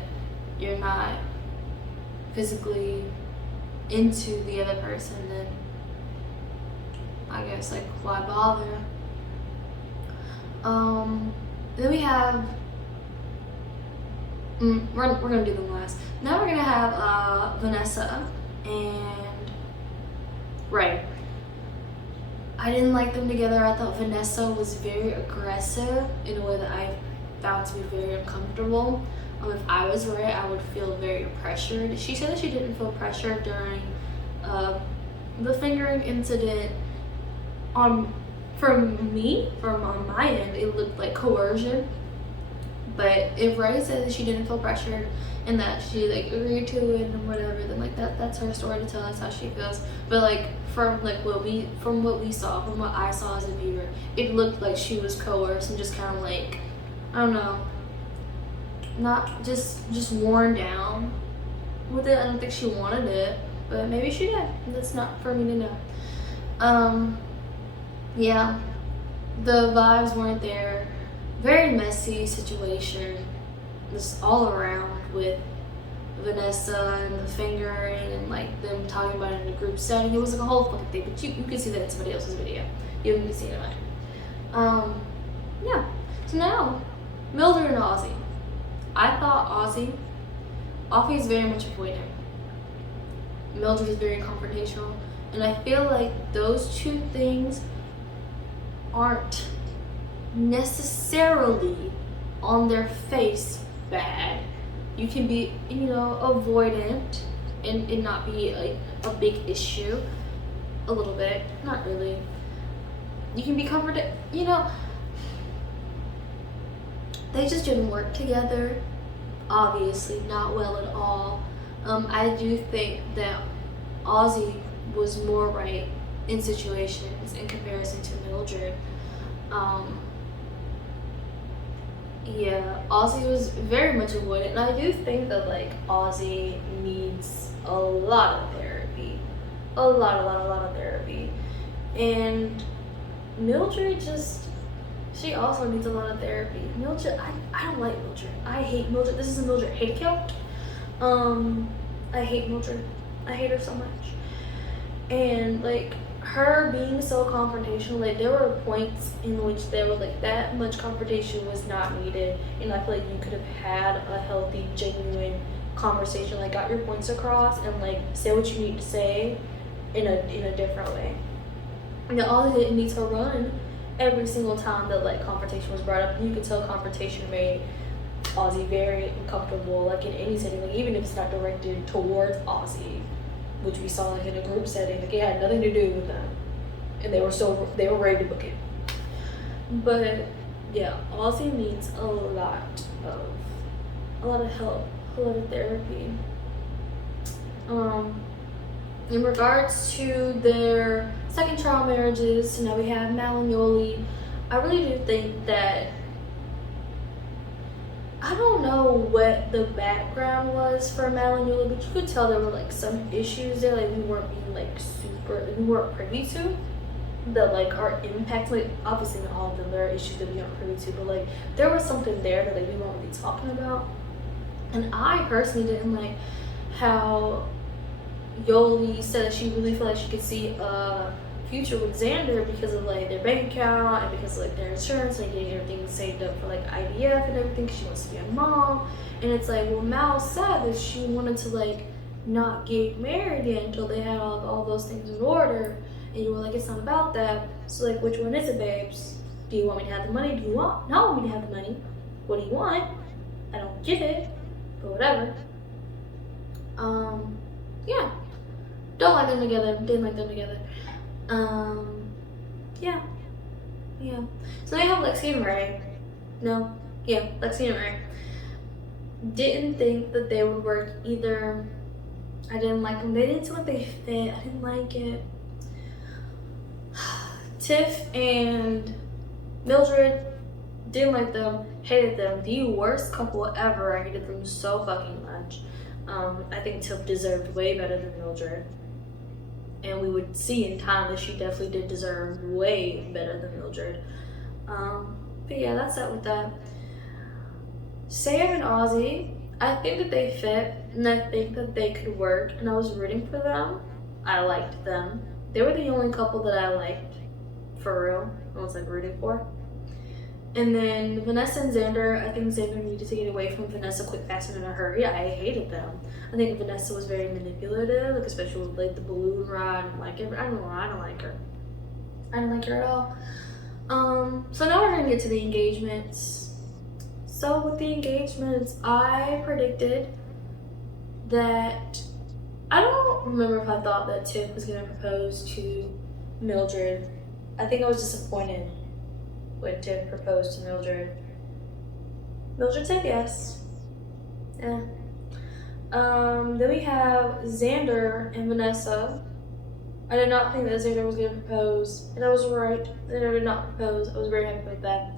you're not physically into the other person, then I guess like why bother. Then we have we're gonna do them last. Now we're gonna have Vanessa and Ray. I didn't like them together. I thought Vanessa was very aggressive in a way that I found to be very uncomfortable. If I was Ray, I would feel very pressured. She said that she didn't feel pressured during the fingering incident. On my end, it looked like coercion. But if Ray said that she didn't feel pressured and that she like agreed to it and whatever, then like that's her story to tell. That's how she feels. But like from what I saw as a viewer, it looked like she was coerced and just kind of like, I don't know, not just worn down with it. I don't think she wanted it, but maybe she did. That's not for me to know. Yeah, the vibes weren't there. Very messy situation, just all around with Vanessa and the fingering and like them talking about it in a group setting. It was like a whole fucking thing, but you can see that in somebody else's video. You haven't seen it in mine. Yeah. So now, Mildred and Ozzy. I thought Ozzy is very much avoidant. Mildred is very confrontational, and I feel like those two things aren't necessarily on their face bad. You can be, you know, avoidant and not be a big issue. A little bit, not really. You can be comforted, you know. They just didn't work together. Obviously, not well at all. I do think that Ozzy was more right in situations in comparison to Mildred. Yeah, Ozzy was very much avoidant, and I do think that like Ozzy needs a lot of therapy, a lot of therapy, and Mildred she also needs a lot of therapy. Mildred, I don't like Mildred. I hate Mildred. This is a Mildred hate account. I hate Mildred. I hate her so much, and like her being so confrontational, like there were points in which there was like that much confrontation was not needed, and I feel like you could have had a healthy, genuine conversation, like got your points across and like say what you need to say in a different way. And all didn't need to run every single time that like confrontation was brought up. And you could tell confrontation made Ozzy very uncomfortable, like in any setting, like even if it's not directed towards Ozzy, which we saw like in a group setting, like it had nothing to do with them, and they were ready to book it. But yeah, Ozzy needs a lot of help, a lot of therapy. In regards to their second trial marriages, so now we have Mal and Yoli. I really do think that, I don't know what the background was for Mal and Yoli, but you could tell there were like some issues there, like we weren't being like we weren't privy to, that like are impacting, like obviously in all of them there are issues that we aren't privy to, but like there was something there that like we weren't really talking about. And I personally didn't like how Yoli said that she really felt like she could see a future with Xander because of like their bank account and because of like their insurance and getting everything saved up for like IVF and everything, because she wants to be a mom. And it's like, well, Mal said that she wanted to like not get married yet until they had all those things in order, and you were like, it's not about that. So like, which one is it, babes? Do you want me to have the money? Do you not want me to have the money? What do you want? I don't get it, but whatever. Yeah, don't like them together, didn't like them together. Yeah. So they have Lexi and Ray. No, yeah, Lexi and Ray. Didn't think that they would work either. I didn't like them. They didn't seem like they fit. I didn't like it. Tiff and Mildred, didn't like them, hated them. The worst couple ever. I hated them so fucking much. I think Tiff deserved way better than Mildred. And we would see in time that she definitely did deserve way better than Mildred. But yeah, that's it with that. Sam and Ozzy, I think that they fit, and I think that they could work, and I was rooting for them. I liked them. They were the only couple that I liked, for real. I was like rooting for. And then Vanessa and Xander, I think Xander needed to get away from Vanessa quick, fast, and in a hurry. I hated them. I think Vanessa was very manipulative, like especially with like the balloon ride and like I don't know, I don't like her. I don't like her at all. So now we're gonna get to the engagements. So with the engagements, I predicted that, I don't remember if I thought that Tiff was gonna propose to Mildred. I think I was disappointed when Tiff proposed to Mildred. Mildred said yes. Yeah. Then we have Xander and Vanessa. I did not think that Xander was going to propose, and I was right. Xander did not propose. I was very happy with that.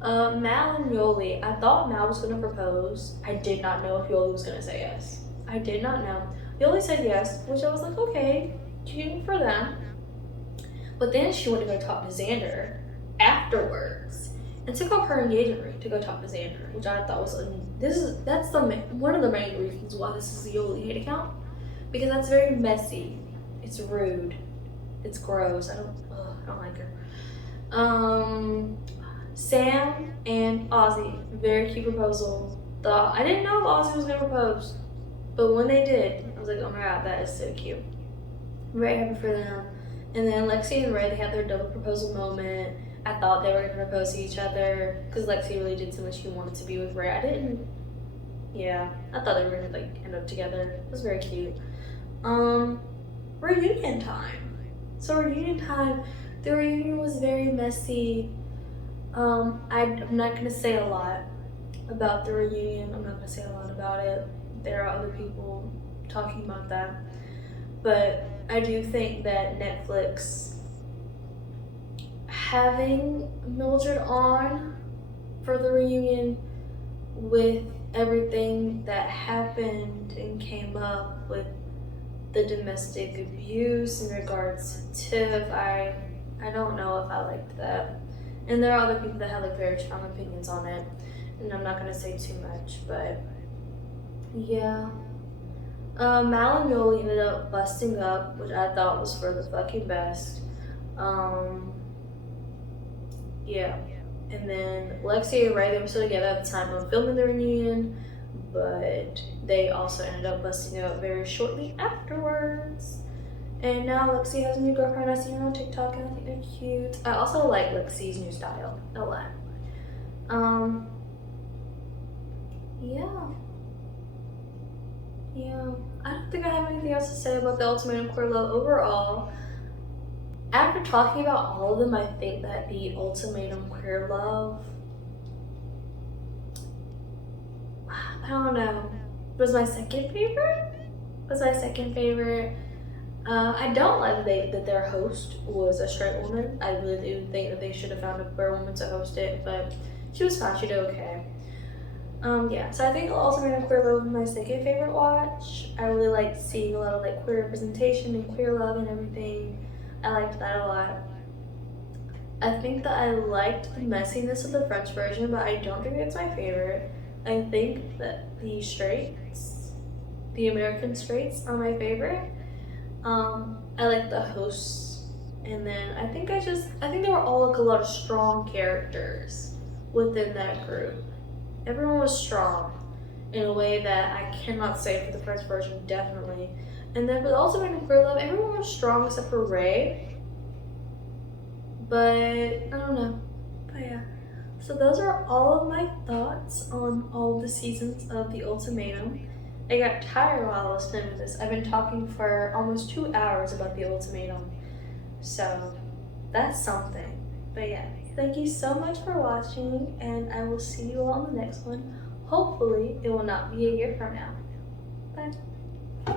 Mal and Yoli. I thought Mal was going to propose. I did not know if Yoli was going to say yes. I did not know. Yoli said yes, which I was like, okay, cute for them. But then she went to go talk to Xander afterwards and took off her engagement ring to go talk to Xander, which I thought was one of the main reasons why this is the Yoli hate account, because that's very messy, it's rude, it's gross. I don't like her. Sam and Ozzy, very cute proposal. I didn't know if Ozzy was gonna propose, but when they did, I was like, oh my god, that is so cute. I'm very happy for them. And then Lexi and Ray, they had their double proposal moment. I thought they were going to propose to each other because Lexi really did seem like she wanted to be with Ray. I didn't. Yeah, I thought they were going to like end up together. It was very cute. Reunion time. So reunion time. The reunion was very messy. I'm not going to say a lot about the reunion. I'm not going to say a lot about it. There are other people talking about that. But I do think that Netflix having Mildred on for the reunion, with everything that happened and came up with the domestic abuse in regards to Tiff, I don't know if I liked that. And there are other people that have like very strong opinions on it, and I'm not gonna say too much, but yeah. Mal and Yoli ended up busting up, which I thought was for the fucking best. Um, yeah. And then Lexi and Ray, they were still together at the time of filming the reunion, but they also ended up busting up very shortly afterwards. And now Lexi has a new girlfriend. I see her on TikTok and I think they're cute. I also like Lexi's new style a lot. Yeah. Yeah. I don't think I have anything else to say about the ultimatum queer love overall. After talking about all of them, I think that the ultimatum queer love, I don't know, was my second favorite. I don't like that their host was a straight woman. I really do think that they should have found a queer woman to host it, but she was fine. She did okay. Yeah, so I think Ultimatum Queer Love was my second favorite watch. I really liked seeing a lot of like queer representation and queer love and everything. I liked that a lot. I think that I liked the messiness of the French version, but I don't think it's my favorite. I think that the straights, the American straights, are my favorite. I like the hosts, and then I think they were all like a lot of strong characters within that group. Everyone was strong in a way that I cannot say for the first version, definitely. And then for the Ultimate Queer Love, everyone was strong except for Ray. But I don't know. But yeah. So those are all of my thoughts on all the seasons of The Ultimatum. I got tired while I was filming this. I've been talking for almost 2 hours about The Ultimatum. So that's something. But yeah, thank you so much for watching, and I will see you all on the next one. Hopefully, it will not be a year from now. Bye.